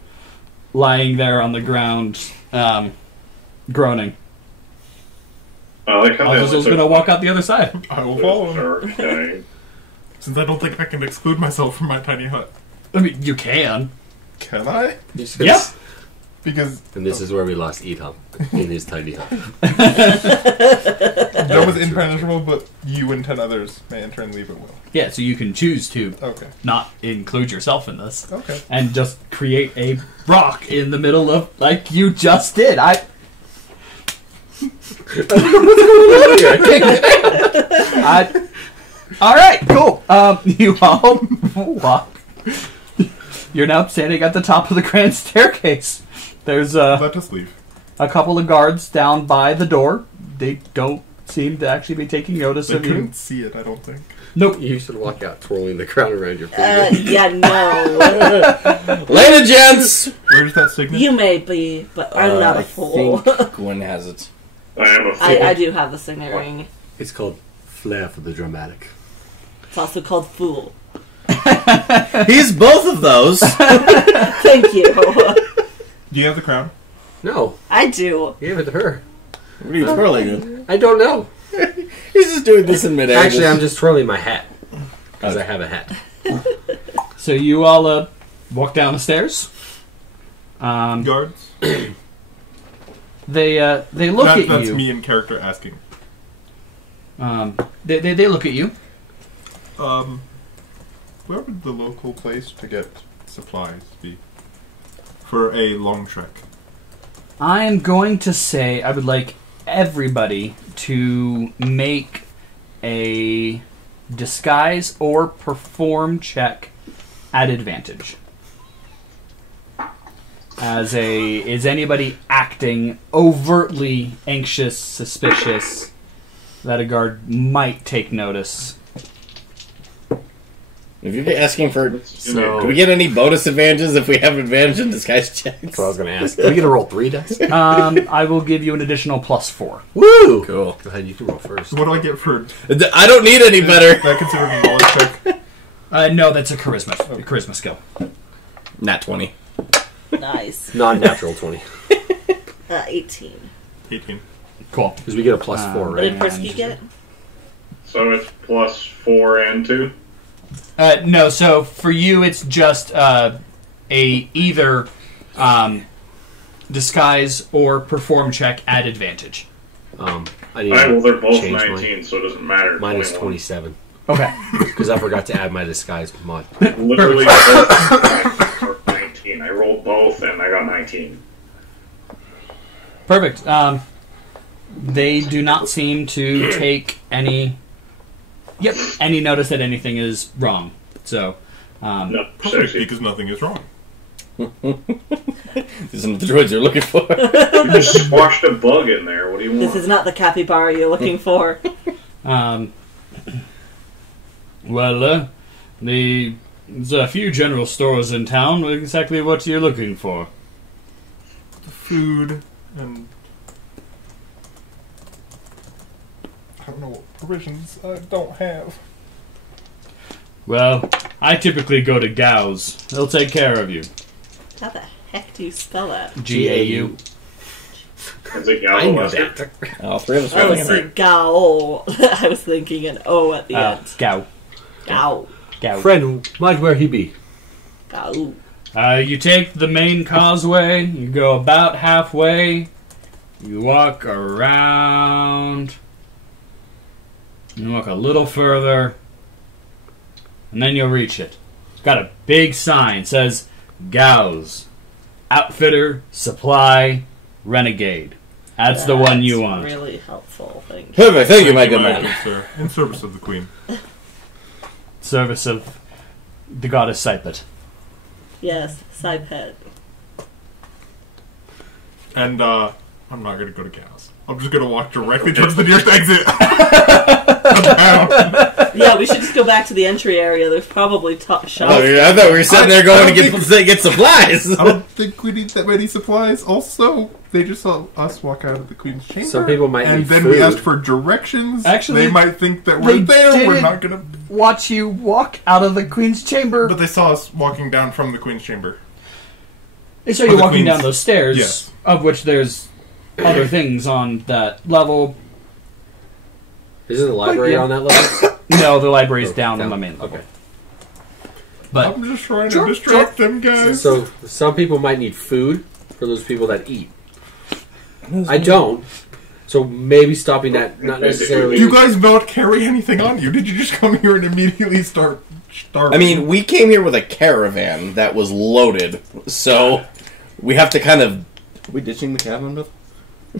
lying there on the ground, groaning. I like how Alvazel's going to walk out the other side. I will follow him. Okay. Since I don't think I can exclude myself from my tiny hut. I mean, you can. Can I? Yeah. Because And this is where we lost Idham in his tiny hut. that was impenetrable, but you and 10 others may enter and leave at will. Yeah, so you can choose to Okay. not include yourself in this. Okay. And just create a rock in the middle of, like you just did. Alright, cool. You all walk. You're now standing at the top of the grand staircase. There's Let us leave. a couple of guards down by the door. They don't seem to actually be taking notice They of you. couldn't see it, I don't think. Nope. You should walk out twirling the crown around your finger. Yeah, no. Later, gents! Where's that signet? You may be, but I'm not a fool. I think Gwen has it. I am a fool. I do have the signet ring. It's called flair for the dramatic. It's also called Fool. He's both of those. Thank you. Do you have the crown? No, I do. give it to her. What are you twirling it? I don't know. He's just doing this in midair. Actually, I'm just twirling my hat. Because I have a hat. So you all walk down the stairs. Guards? They look at That's you. me in character asking. They look at you. Where would the local place to get supplies be? For a long trek. I am going to say I would like everybody to make a disguise or perform check at advantage. Is anybody acting overtly anxious, suspicious, that a guard might take notice? If you're asking for... So, Do we get any bonus advantages if we have advantage in disguise checks? that's what I was going to ask. Are we going to roll 3 dice? I will give you an additional +4. Woo! Cool. Go ahead, you can roll first. So what do I get for... I don't need any better. Is that considered a knowledge check? No, that's a charisma skill. Nat 20. Nice. Non-natural 20. 18. 18. Cool. Because we get a +4, What right? did Perske get? So it's +4 and 2? No, so for you it's just either disguise or perform check at advantage. I need Alright, well, they're both change 19, so it doesn't matter. Mine is 21. 27. Okay. Because I forgot to add my disguise mod. Literally, both 19. I rolled both, and I got 19. Perfect. They do not seem to take any notice that anything is wrong. So, No, Probably sexy. because nothing is wrong. This isn't what the droids you're looking for. You just squashed a bug in there. What do you want? This is not the capybara you're looking for. Well, there's a few general stores in town. Exactly what you're looking for. Food, And I don't know what provisions I don't have. Well, I typically go to Gau's. They'll take care of you. How the heck do you spell that? G-A-U. Is it I know Gallo? that. All three of us I were was thinking saying Gao. I was thinking an O at the end. Gau. Gao. Gau. Friend, might where he be? Gao. You take the main causeway, you go about halfway, you walk around, you walk a little further, and then you'll reach it. It's got a big sign, it says Gau's, Outfitter, Supply, Renegade. That's the one you want. Really helpful. Thank you. Perfect. Thank you, my good man. Sir. In service of the Queen. Service of the goddess Sypet. Yes, Sypet. And, I'm not gonna go to Gau's. I'm just gonna walk directly towards the nearest exit. Yeah, we should just go back to the entry area. There's probably shops. Oh, yeah, I thought we were sitting there going to get supplies. I don't think we need that many supplies. Also, they just saw us walk out of the Queen's chamber. Some people might and need then food. we asked for directions. Actually, they might think that we're they there. We're did not gonna. Watch you walk out of the Queen's chamber. But they saw us walking down from the Queen's chamber. They saw Or you the walking Queen's- down those stairs, Yes. of which there's other things on that level. Isn't the library yeah. on that level? No, the library's Oh, down on down. the main level. Okay. But I'm just trying Sure, to distract them, guys. So some people might need food for those people that eat. I don't. So maybe stopping that, not necessarily. Do you guys not carry anything on you? Did you just come here and immediately start starving? I mean, we came here with a caravan that was loaded, so we have to kind of... Are we ditching the cabin, Bill?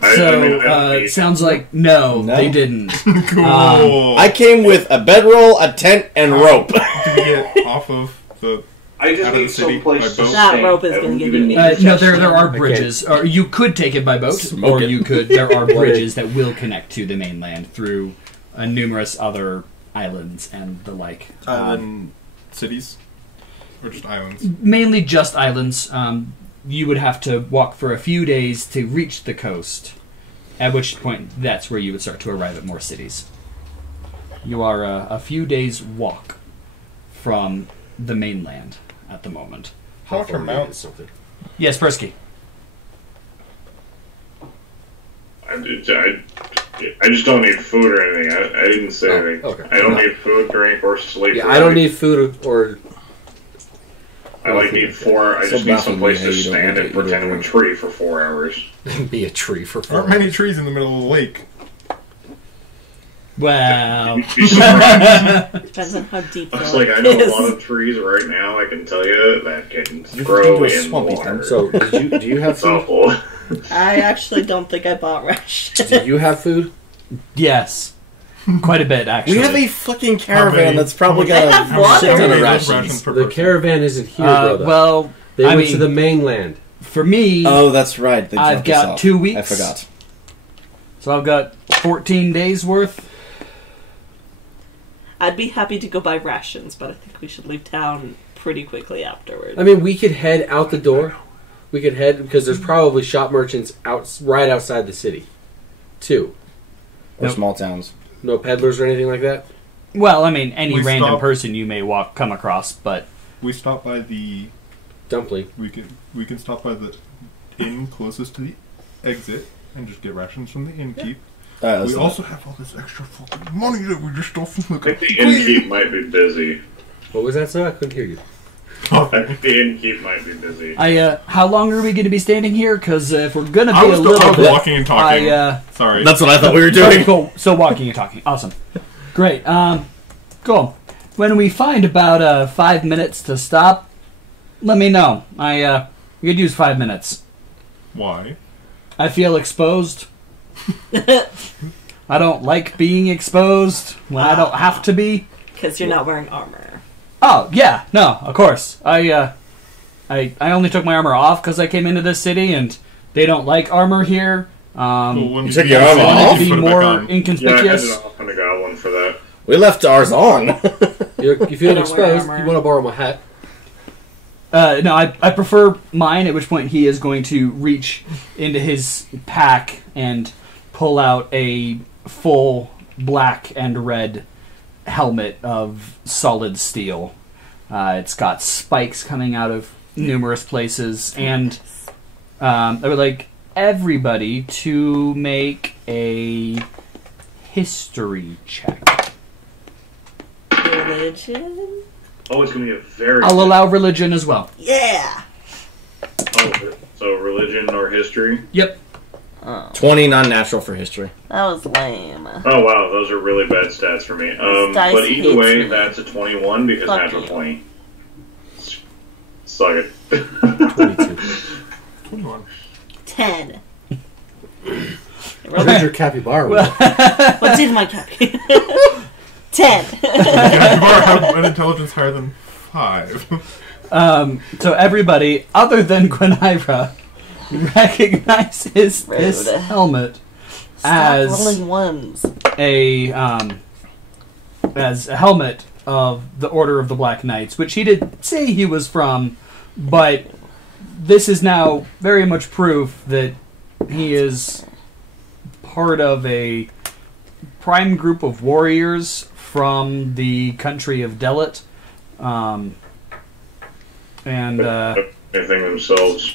it sounds like no, they didn't. cool. I came with a bedroll, a tent, and rope. To get off of the. I just Out of the need city some place by to boat? stay. That rope is I gonna don't give even you- need No, there are Okay. bridges. Or you could take it by boat, Smoke or it. you could. There are bridges that will connect to the mainland through numerous other islands and the like. Island cities? Or just islands? Mainly just islands. You would have to walk for a few days to reach the coast, at which point that's where you would start to arrive at more cities. You are a few days' walk from the mainland at the moment. Hawthorn Hawthorn needed something. Yes, Perske. I just don't need food or anything. I didn't say Oh, anything. okay. I don't No. need food, drink, or sleep. Yeah, or I don't anything. need food or. I like need four. I So just need some place baffling to how you don't stand need and to eat pretend I'm a drink. tree for 4 hours. be a tree for There aren't many trees in the middle of the lake. Well, You'd be surprised. Depends on how deep the Looks like I know a lot of trees right now. I can tell you that can You're grow into a in swampy water. town. So, do you have It's food? awful. I actually don't think I bought rations. Do you have food? yes. Quite a bit, actually. We have a fucking How caravan many- that's probably I got have a water. shit ton How of many rations. per The person? caravan isn't here, brother. well, they I went to mean- the mainland. for me, Oh, that's right. They I've dropped us got off. 2 weeks. I forgot. so I've got 14 days worth. I'd be happy to go buy rations, but I think we should leave town pretty quickly afterwards. I mean, we could head out the door. We could head because there's probably shop merchants right outside the city, too. Or Nope. small towns. No peddlers or anything like that. Well, I mean, any We random stop- person you may come across, but We stop by the. Dumpling. We can stop by the inn closest to the exit and just get rations from the innkeep. Alright, let's We do also have all this extra fucking money that we just stole from I the think the innkeep might be busy. What was that, sir? I couldn't hear you. I think the innkeep might be busy. how long are we going to be standing here? Because if we're going to be I was a still little bit, walking and talking. Sorry. That's what I thought we were Sorry, doing. cool. So walking and talking, awesome, great. Cool. When we find about 5 minutes to stop, let me know. We could use 5 minutes. Why? I feel exposed. I don't like being exposed when I don't have to be. Because you're not wearing armor. Oh yeah, no, of course. I only took my armor off because I came into this city and they don't like armor here. Well, when you we took do your that, armor we Wanted off? to be put it back more on. Yeah, I had inconspicuous. it off and I got one for that. We left ours on. You're feeling I don't wear exposed. armor. You want to borrow my hat? No, I prefer mine, at which point he is going to reach into his pack and pull out a full black and red helmet of solid steel. It's got spikes coming out of numerous places, and I would like everybody to make a history check. Religion? Oh, it's going to be a very... I'll allow religion as well. Yeah! Oh, so religion or history? Yep. Oh, 20 non-natural for history. that was lame. Oh, wow, those are really bad stats for me. dice But either hates way, me. that's a 21 because Fuck natural you. 20. Suck it. 22. 21. 10. What did your capybara roll? What did my cat? 10. Capybara have an intelligence higher than 5. So everybody, other than Gwyneira, recognizes this Rude. helmet Stop as rolling ones. a helmet of the Order of the Black Knights, which he did say he was from, but this is now very much proof that he is part of a prime group of warriors from the country of Delit. Anything themselves.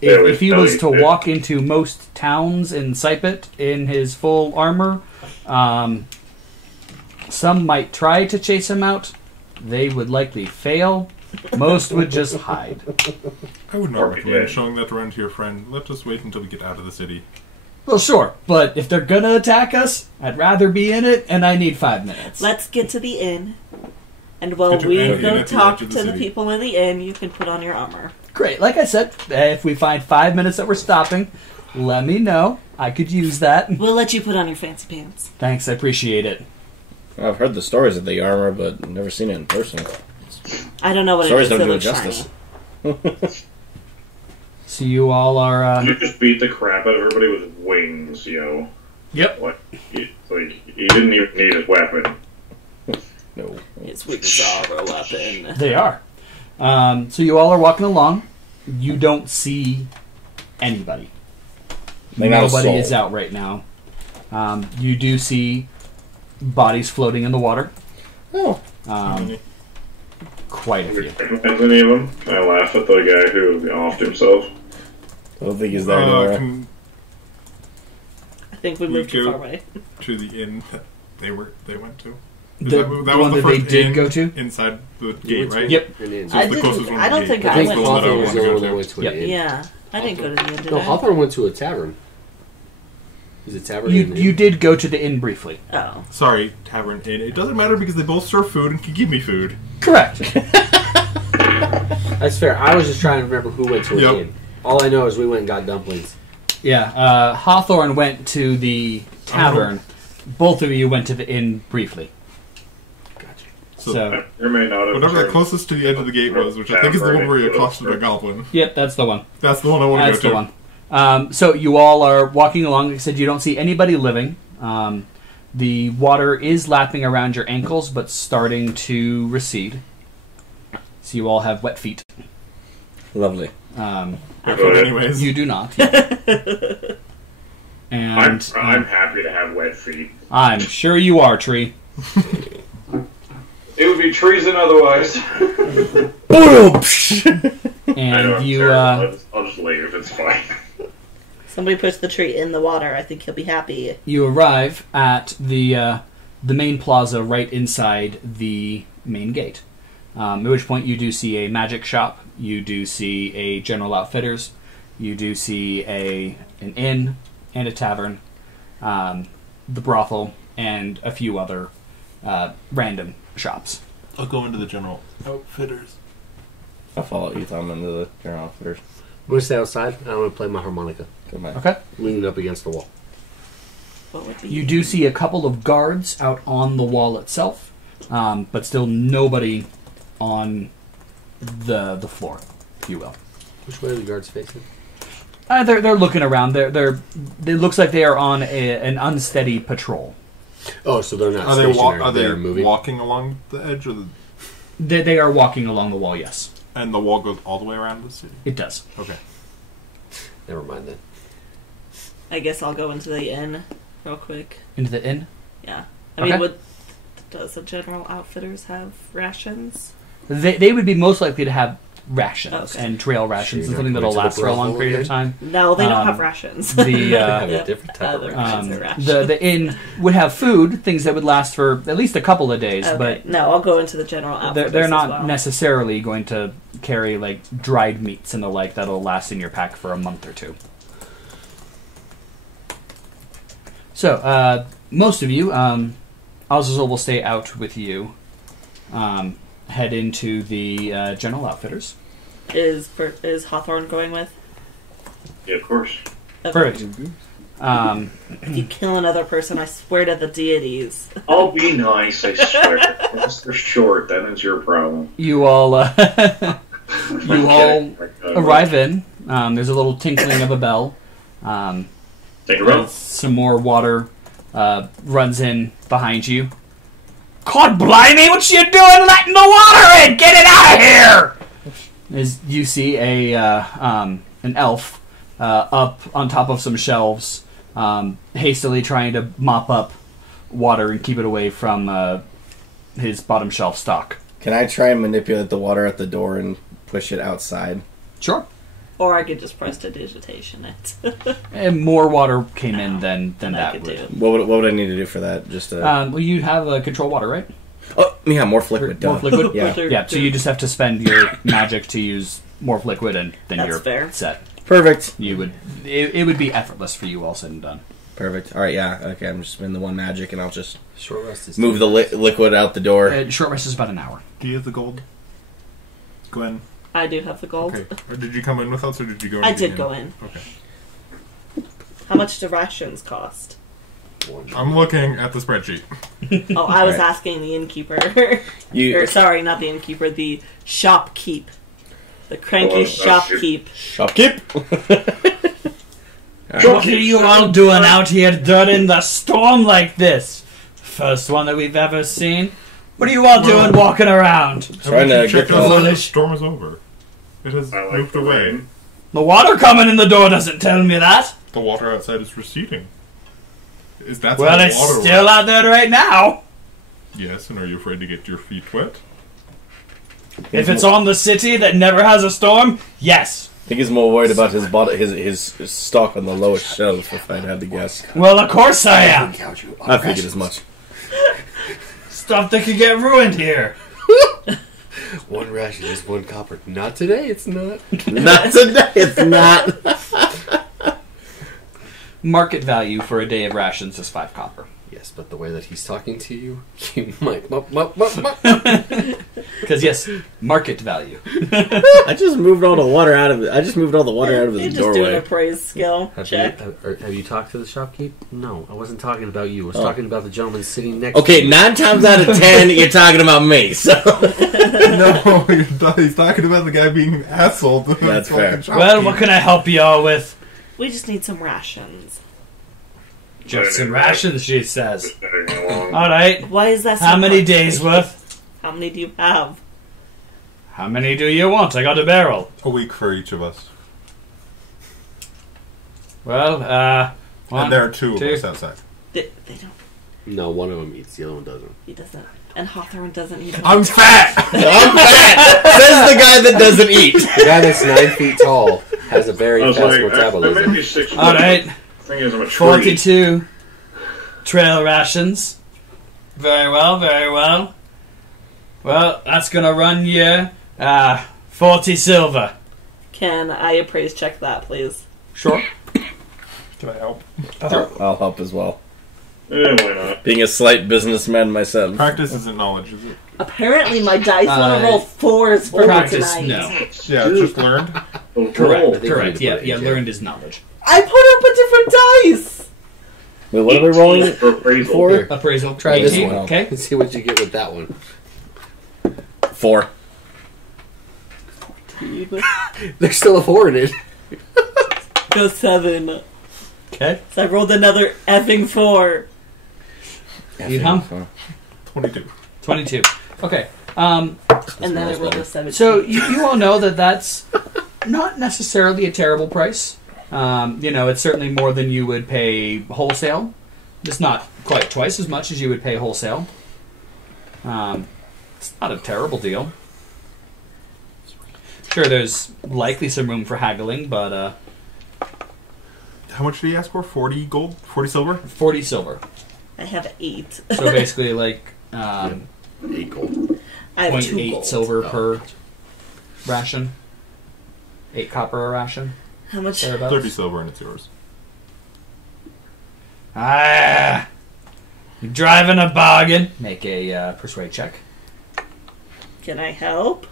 If he was to walk into most towns in Sypetia in his full armor, some might try to chase him out. They would likely fail. Most would just hide. I would not Or recommend yeah. showing that around to your friend. Let us wait until we get out of the city. Well, sure, but if they're gonna attack us, I'd rather be in it, and I need 5 minutes. Let's get to the inn. And while Get to we the inn go at the talk edge of to the the city. people in the inn, you can put on your armor. Great. Like I said, if we find 5 minutes that we're stopping, let me know. I could use that. We'll let you put on your fancy pants. Thanks, I appreciate it. I've heard the stories of the armor, but never seen it in person. I don't know what Stories it is. don't It do it looks shiny. justice. So you all are... You just beat the crap out of everybody with wings, yo. Yep. Like, he didn't even need his weapon. No. It's with our weapon. They are. So you all are walking along. You don't see anybody. Like not a Nobody soul. is out right now. You do see bodies floating in the water. Oh. Quite a Do you few. recognize any of them? Can I laugh at the guy who offed himself? I don't think he's there anymore. Can I think we We moved too go- far away. to the inn that they went to. The one that they did go to? inside the gate, right? Yep. So it's I the didn't- closest one I to don't the think gate. I I think went- That's the one that I Hawthorn was wanted the to one go that to. went to Yep. an inn. Yeah. I didn't go to the inn, did No, I? Hawthorn went to a tavern. Is it tavern? You inn? you did go to the inn briefly. Oh. Sorry, tavern inn. It doesn't matter because they both serve food and can give me food. Correct. That's fair. I was just trying to remember who went to an Yep. inn. All I know is we went and got dumplings. Yeah. Hawthorn went to the tavern. Both of you went to the inn briefly. Gotcha. So I may not have. Whatever the closest to the edge of the gate was, which I think is the one where you accosted a goblin. yep, that's the one. That's the one I want to That's go the to. one. So you all are walking along. Like I said, you don't see anybody living. The water is lapping around your ankles, but starting to recede. So you all have wet feet. Lovely. Barefoot anyways. You do not. And I'm happy to have wet feet. I'm sure you are, Tree. It would be treason otherwise. I know And I'm you terrible. I'll just leave. It's fine. Somebody puts the tree in the water. I think he'll be happy. you arrive at the main plaza right inside the main gate. At which point you do see a magic shop. You do see a general outfitters. You do see an inn and a tavern, the brothel, and a few other random shops. I'll go into the general outfitters. I'll follow Idham into the general outfitters. I'm going to stay outside and I'm going to play my harmonica. Good man. Okay. Leaning up against the wall. What would be? You do see a couple of guards out on the wall itself, but still nobody on the floor, if you will. Which way are the guards facing? They're looking around. It looks like they are on an unsteady patrol. Oh, so they're not Are they, stationary. are They're they moving. walking along the edge or the... They are walking along the wall. Yes. And the wall goes all the way around the city? It does. Okay. Never mind then. I guess I'll go into the inn real quick. Into the inn? Yeah. I Okay. mean, does the General Outfitters have rations? They would be most likely to have rations Okay. and trail rations and Sure, something you're that'll going to last the for a long brothel period of again? time. No, they don't Um, have rations. The Have a different type of Other ration. rations are rations. the inn would have food, things that would last for at least a couple of days, Okay. but No, I'll go into the General Outfitters they're not as well. necessarily going to carry like dried meats and the like that'll last in your pack for a month or two. So, most of you, Azazel will stay out with you. Head into the General Outfitters. Is Hawthorn going with? Yeah, of course. Okay. Perfect. If you kill another person, I swear to the deities. I'll be nice, I swear. Once they're short, then it's your problem. You all You all arrive in. There's a little tinkling of a bell. Take a row. Some more water runs in behind you. God blimey, what you doing letting the water in? Get it out of here! As you see an elf up on top of some shelves, hastily trying to mop up water and keep it away from his bottom shelf stock. Can I try and manipulate the water at the door and push it outside? Sure. Or I could just prestidigitation it. And more water came in than I that could would. do. What would I need to do for that? Just Well, you have control water, right? oh yeah, Morph Liquid. Morph Duh. liquid? Yeah, Yeah, so you just have to spend your magic to use Morph Liquid, and then That's you're fair. set. perfect. You would it would be effortless for you all said and done. Perfect. All right, yeah. Okay, I'm just spending the one magic, and I'll just Short rest is move the liquid out the door. Short rest is about an hour. Do you have the gold? Gwen? I do have the gold. Okay. Or did you come in with us, or did you go in? I the did inn? go in. Okay. How much do rations cost? I'm looking at the spreadsheet. Oh, I was Right. asking the innkeeper. You or sorry, not the innkeeper, the shopkeep. The cranky Oh, that's shopkeep. shopkeep. What are you all doing out here during the storm like this? First one that we've ever seen. What are you all doing walking around? Trying to Check get out the the storm is over. It has I like moved the away. rain. The water coming in the door doesn't tell me that. The water outside is receding. Is that Well, how it's water still works? out there right now. Yes, and are you afraid to get your feet wet? If it's on the city that never has a storm, yes. I think he's more worried about his stock on the lowest shelf, if I'd had to guess. Well, of course I am. I figured as much. Stuff that could get ruined here. One ration is one copper. Not today, it's not. Not today, it's not. Market value for a day of rations is 5 copper. Yes, but the way that he's talking to you, you might. Because yes, market value. I just moved all the water out of it. I just moved all the water out of You're his just doing a doorway. praise skill Have check. have you talked to the shopkeep? No, I wasn't talking about you. I was Oh. talking about the gentleman sitting next to Okay, you. 9 times out of 10, you're talking about me. So No, he's talking about the guy being an asshole. to the That's fair. fucking Well, what shopkeep. can I help you all with? We just need some rations. Just some rations, she says. Moving along. All right. Why is that so How many much? days worth? How many do you have? How many do you want? I got a barrel. A week for each of us. Well, one, And there are two of two. us outside. They don't. No, one of them eats, the other one doesn't. He doesn't. And Hawthorn doesn't either. I'm fat! I'm fat. Says the guy that doesn't eat. The guy that's 9 feet tall has a very I was fast like, I may metabolism. be 6 foot. All right. Thing is, I'm a tree. 42 trail rations. Very well, very well. Well, that's gonna run you 40 silver. Can I appraise check that, please? Sure. Can I help? I'll help as well. Why not? Being a slight businessman myself. Practice isn't knowledge, is it? Apparently, my dice want to roll 4s for me Practice, tonight. no. Yeah, it's just learned. Correct, think we correct. need to Yeah, put it yeah. in Learned is knowledge. I put up a different dice. Wait, what are we rolling? For appraisal. For? Appraisal. Try this 18, one. Okay. Let's see what you get with that one. 4. There's still a 4 in it. Go 7. Okay. So I rolled another effing 4. Idham? 22. 22. Okay. And then I rolled a 17. So you all know that that's not necessarily a terrible price. It's certainly more than you would pay wholesale. Just not quite twice as much as you would pay wholesale. It's not a terrible deal. Sure, there's likely some room for haggling, but... How much did he ask for? 40 gold? 40 silver? 40 silver. I have 8. So basically, 8 gold. I have 2 0.8 gold. silver per ration. 8 copper a ration. How much? Thereabouts. 30 silver and it's yours. Ah! You're driving a bargain. Make a persuade check. Can I help?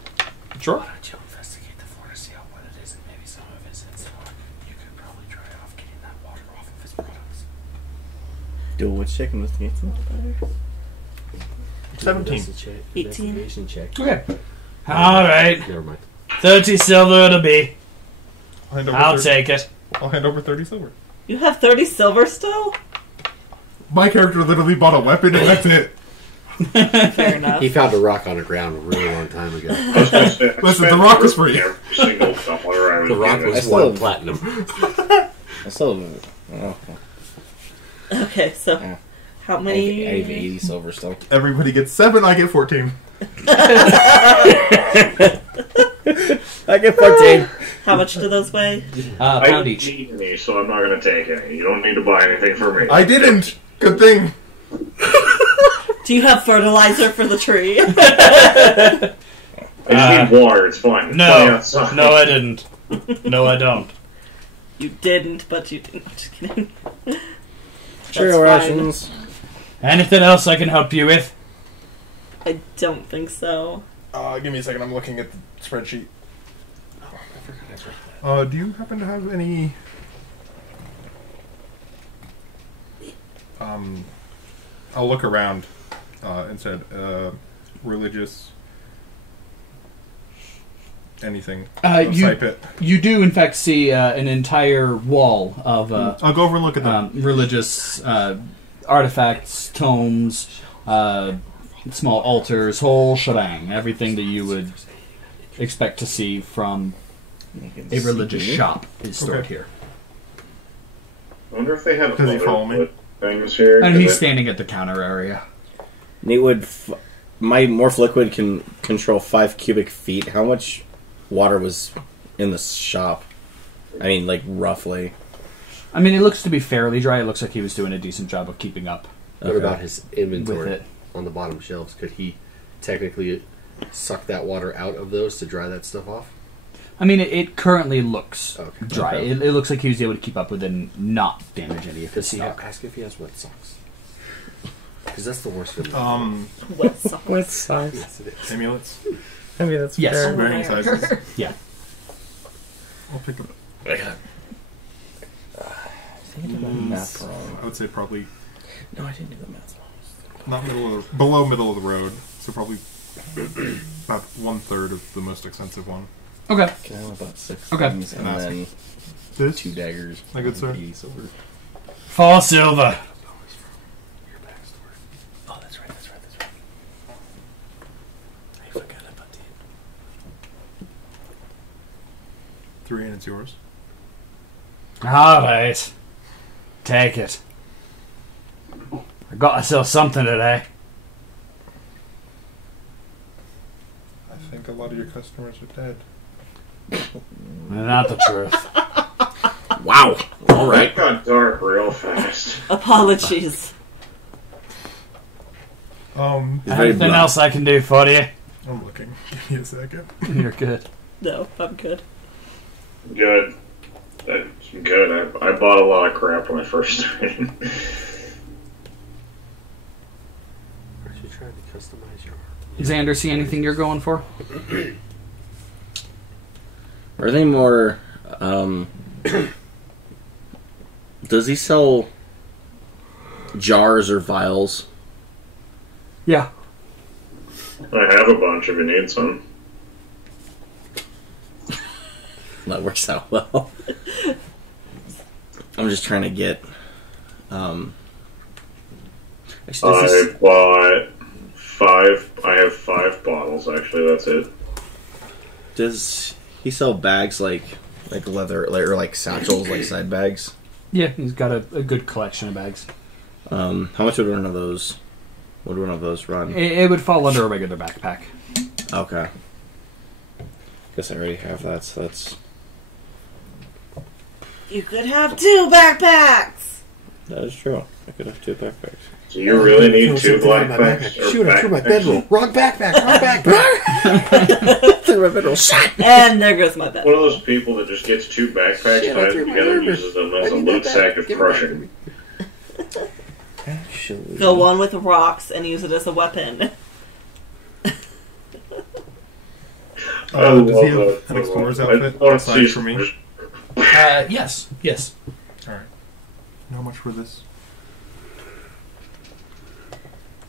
Sure. Why don't you investigate the floor to see out what it is and maybe some of his stock? You could probably try off getting that water off of his products. Do which check? Investigation? 17. 18. Investigation check. Okay. All right. Never mind. 30 silver it'll be. I'll take it. I'll hand over 30 silver. You have 30 silver still? My character literally bought a weapon and that's it. Fair enough. He found a rock on the ground a really long time ago. I was gonna say, I Listen, spent the rock was free. Every single dollar I was The rock given. was I still- 1 platinum. I still have, Okay, so Yeah. how I have many? 80 silver still. Everybody gets 7, I get 14. I get 14. How much do those weigh? I Pound don't each. need any, so I'm not going to take any. You don't need to buy anything for me. I didn't! Good thing. Do you have fertilizer for the tree? I just need water. It's fine. It's plenty outside. No, I didn't. No, I don't. You didn't, but you didn't. I'm just kidding. Sure, That's fine. rations. Anything else I can help you with? I don't think so. Give me a second, I'm looking at the spreadsheet. Do you happen to have any... I'll look around instead. Religious... anything. You do, in fact, see an entire wall of I'll go over and look at them. religious artifacts, tomes, small altars, whole shebang. Everything that you would expect to see from a religious shop is stored Okay. here. I wonder if they have Does he other follow me? wood things here. And 'cause he's I- standing at the counter area. My morph liquid can control 5 cubic feet. How much water was in the shop? I mean, like, roughly. I mean, it looks to be fairly dry. It looks like he was doing a decent job of keeping up What about his with inventory it. on the bottom shelves? Could he technically suck that water out of those to dry that stuff off? I mean, it currently looks Okay. dry. Okay. It looks like he was able to keep up with it and not damage any of his stock. Ask if he has wet socks. Because that's the worst feeling. Wet socks. What size? Yes, it is. Amulets. I mean, that's Yes. fair. Varying sizes. Yeah. I'll pick them up. I think I did my math wrong. I would say probably No, I didn't do the math wrong. below middle of the road. So probably about 1/3 of the most expensive one. Okay. Can I have about 6 Okay. things and Ask. then This? 2 daggers. My good sir. 80 silver. 4 silver. Your backstory. Oh, that's right. I forgot about that. 3 and it's yours. All right. Take it. I got myself something today. I think a lot of your customers are dead. Not the truth. Wow. All right. It got dark real fast. Apologies. It's very Anything blunt. else I can do for you? I'm looking. Give me a second. You're good. No, I'm good. Good. That's good. I bought a lot of crap when I first started. Aren't you trying to customize your Xander, see anything you're going for? Are they more, does he sell jars or vials? Yeah. I have a bunch if you need some. That works out well. I'm just trying to get, actually, I bought 5. I have 5 bottles. Actually, that's it. Does he sell bags like leather or like satchels, like side bags? Yeah, he's got a good collection of bags. How much would one of those? Would one of those run? It would fall under a regular backpack. Okay. Guess I already have that. So that's. You could have 2 backpacks. That is true. I could have 2 backpacks. So you really need 2 black packs? Shoot, I threw my bedroll. Wrong backpack. Wrong backpack. Threw my bedroll. Shot. And there goes my bed. One of those people that just gets 2 backpacks, Shit, I ties threw them my together, and armor. uses them as I a need loot that sack back. of Give it back to crushing. me. Actually. Fill one with rocks and use it as a weapon. Does he have an explorer's outfit aside for me? Yes. Alright. How much for this?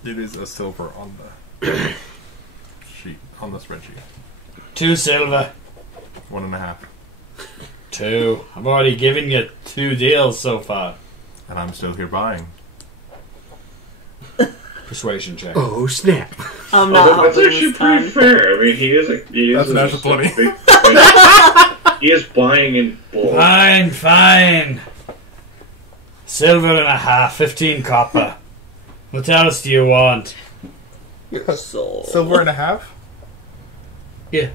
It is a silver on the sheet, on the spreadsheet. 2 silver. 1.5. 2. I've already given you 2 deals so far. And I'm still here buying. Persuasion check. Oh, snap. I'm not That's helping actually this pretty time. fair. I mean, he is That's a natural 20. he is buying in bulk. Fine. Silver and a half, 15 copper. What else do you want? So, Silver and a half? Yeah,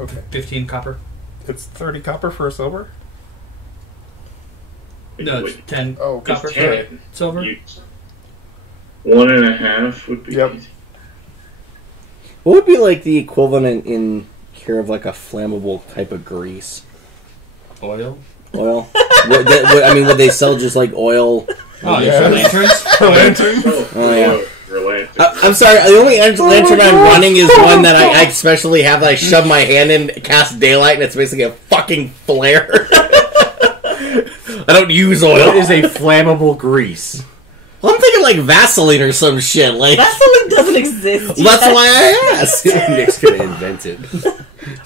Okay. 15 copper. It's 30 copper for a silver? No, it's 10 Oh, copper It's for 10. silver. 1.5 would be Yep. easy. What would be like the equivalent in here of like a flammable type of grease? Oil. Oil? Would they sell just like oil? Oh, Yeah. you for lanterns? Lantern? Oh, yeah. Related. I'm sorry, the only lantern I'm running is one that I especially have that I shove my hand in, cast daylight, and it's basically a fucking flare. I don't use oil. What is a flammable grease? Well, I'm thinking like Vaseline or some shit. Like Vaseline doesn't exist. Well, that's why I asked. Nick's gonna invent it.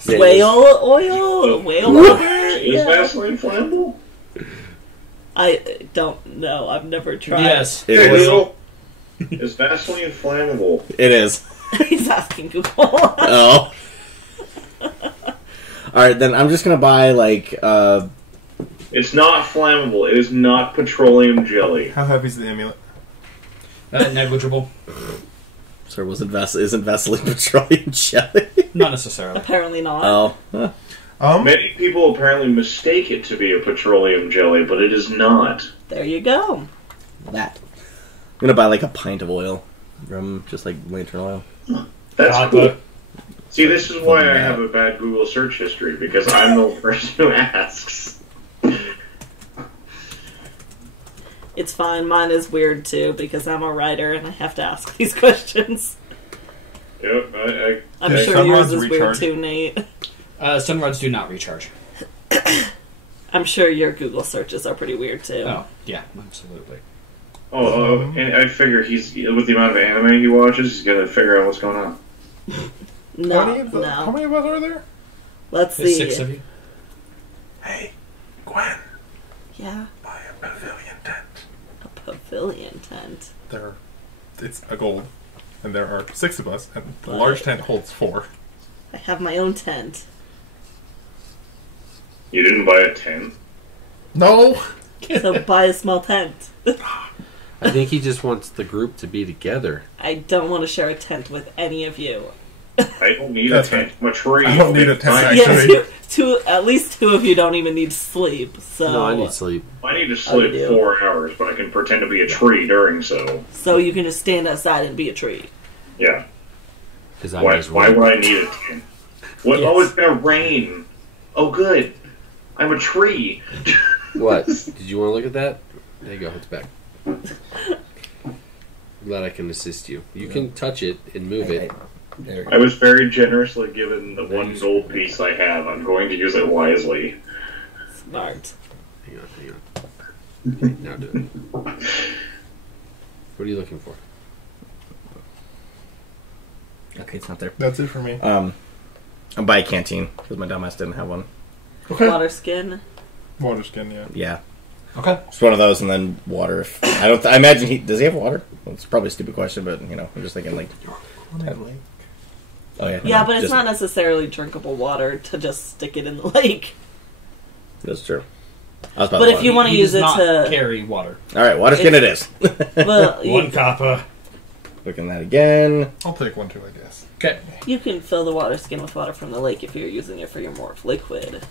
Whale oil? Whale rubber? Is Yeah. Vaseline flammable? I don't know. I've never tried. Yes. It Hey, is. Google, is Vaseline flammable? It is. He's asking Google. Oh. Alright, then I'm just gonna buy like It's not flammable. It is not petroleum jelly. How heavy is the amulet? Negligible. sorry, isn't Vaseline petroleum jelly? Not necessarily. Apparently not. Oh. Huh. Many people apparently mistake it to be a petroleum jelly, but it is not. There you go. That. I'm gonna buy like a pint of oil from just like lantern oil. That's Copper. cool. See, this is why I have a bad Google search history, because I'm the person who asks. It's fine. Mine is weird too because I'm a writer and I have to ask these questions. Yep, I'm Yeah, sure some yours rods is weird recharge. too, Nate. Some rods do not recharge. I'm sure your Google searches are pretty weird too. Oh, yeah, absolutely. and I figure he's, with the amount of anime he watches, he's gonna figure out what's going on. No, How no. many of us are there? Let's There's see. 6 of you. Hey, Gwen, Yeah, buy a pavilion tent. a pavilion tent. It's a gold, and there are 6 of us, and the What? large tent holds 4. I have my own tent. You didn't buy a tent? No! So buy a small tent. I think he just wants the group to be together. I don't want to share a tent with any of you. I don't need That's a tent. I'm a tree. I don't need a tent, I- actually. Yeah, at least 2 of you don't even need to sleep. So No, I need sleep. I need to sleep do. 4 hours, but I can pretend to be a tree during so. So you can just stand outside and be a tree. Yeah. Because I Why would I need a tent? What? Yes. Oh, it's gonna rain. Oh, good. I'm a tree. What? Did you want to look at that? There you go. It's back. I'm glad I can assist you. You can touch it and move it. There. I was very generously given the 1 gold piece I have. I'm going to use it wisely. Smart. Hang on. Okay, now do it. What are you looking for? Okay, it's not there. That's it for me. I'll buy a canteen because my dumbass didn't have one. Okay. Water skin. Water skin, yeah. Yeah, Okay. just one of those, and then water. I imagine does he have water? Well, it's probably a stupid question, but I'm just thinking like On a lake. Oh yeah. Yeah, but it's Just- not necessarily drinkable water to just stick it in the lake. That's true. I was about But to if lie. you want to He use does it not to... carry water. All right, water skin it is. Well, One copper. Looking at that again. I'll take one too, I guess. Okay. you can fill the water skin with water from the lake if you're using it for your morph liquid.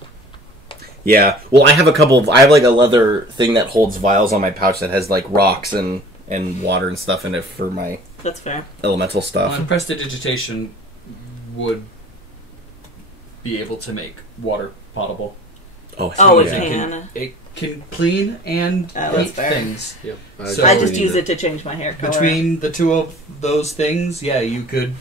Yeah. Well, I have I have like a leather thing that holds vials on my pouch that has like rocks and water and stuff in it for my That's fair. elemental stuff. Prestidigitation would be able to make water potable. Oh, yeah. it can. It can clean and Oh, that's eat fair. things. Yep. So- I just use it to change my hair color. Between the two of those things, yeah, you could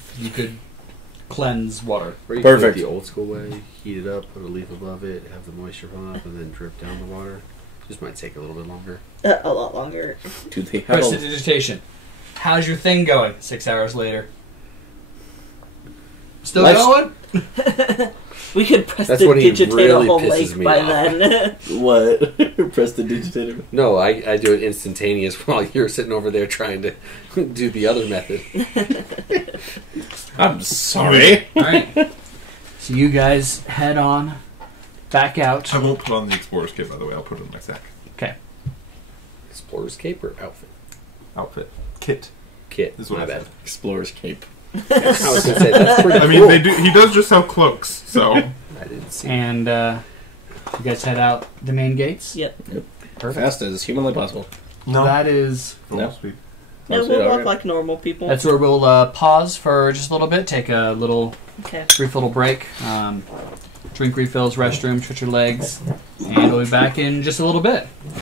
cleanse water. Or you can do it Perfect. the old school way, heat it up, put a leaf above it, have the moisture come up, and then drip down the water. Just might take a little bit longer. A lot longer. Do they have a, Prestidigitation. How's your thing going? 6 hours later. Still Life's- going? We could That's when he prestidigitate really a whole pisses lake me by off. then. what? Prestidigitator. No, I do it instantaneous while you're sitting over there trying to do the other method. I'm sorry. Alright. So you guys head on back out. I won't put on the explorer's kit, by the way. I'll put it in my sack. Okay. Explorer's cape or outfit? Outfit. Kit. Kit. Is what My I bad. said. Explorer's cape. I was gonna say that's pretty I mean, cool. they do. He does just sell cloaks, so... I didn't see. And you guys head out the main gates? Yep. Fast as humanly possible. That is... Full No. speed. Yeah, Sounds we'll good, walk alright. like normal people. That's where we'll pause for just a little bit, take a Okay. brief little break, drink refills, restroom, stretch your legs, and we'll be back in just a little bit.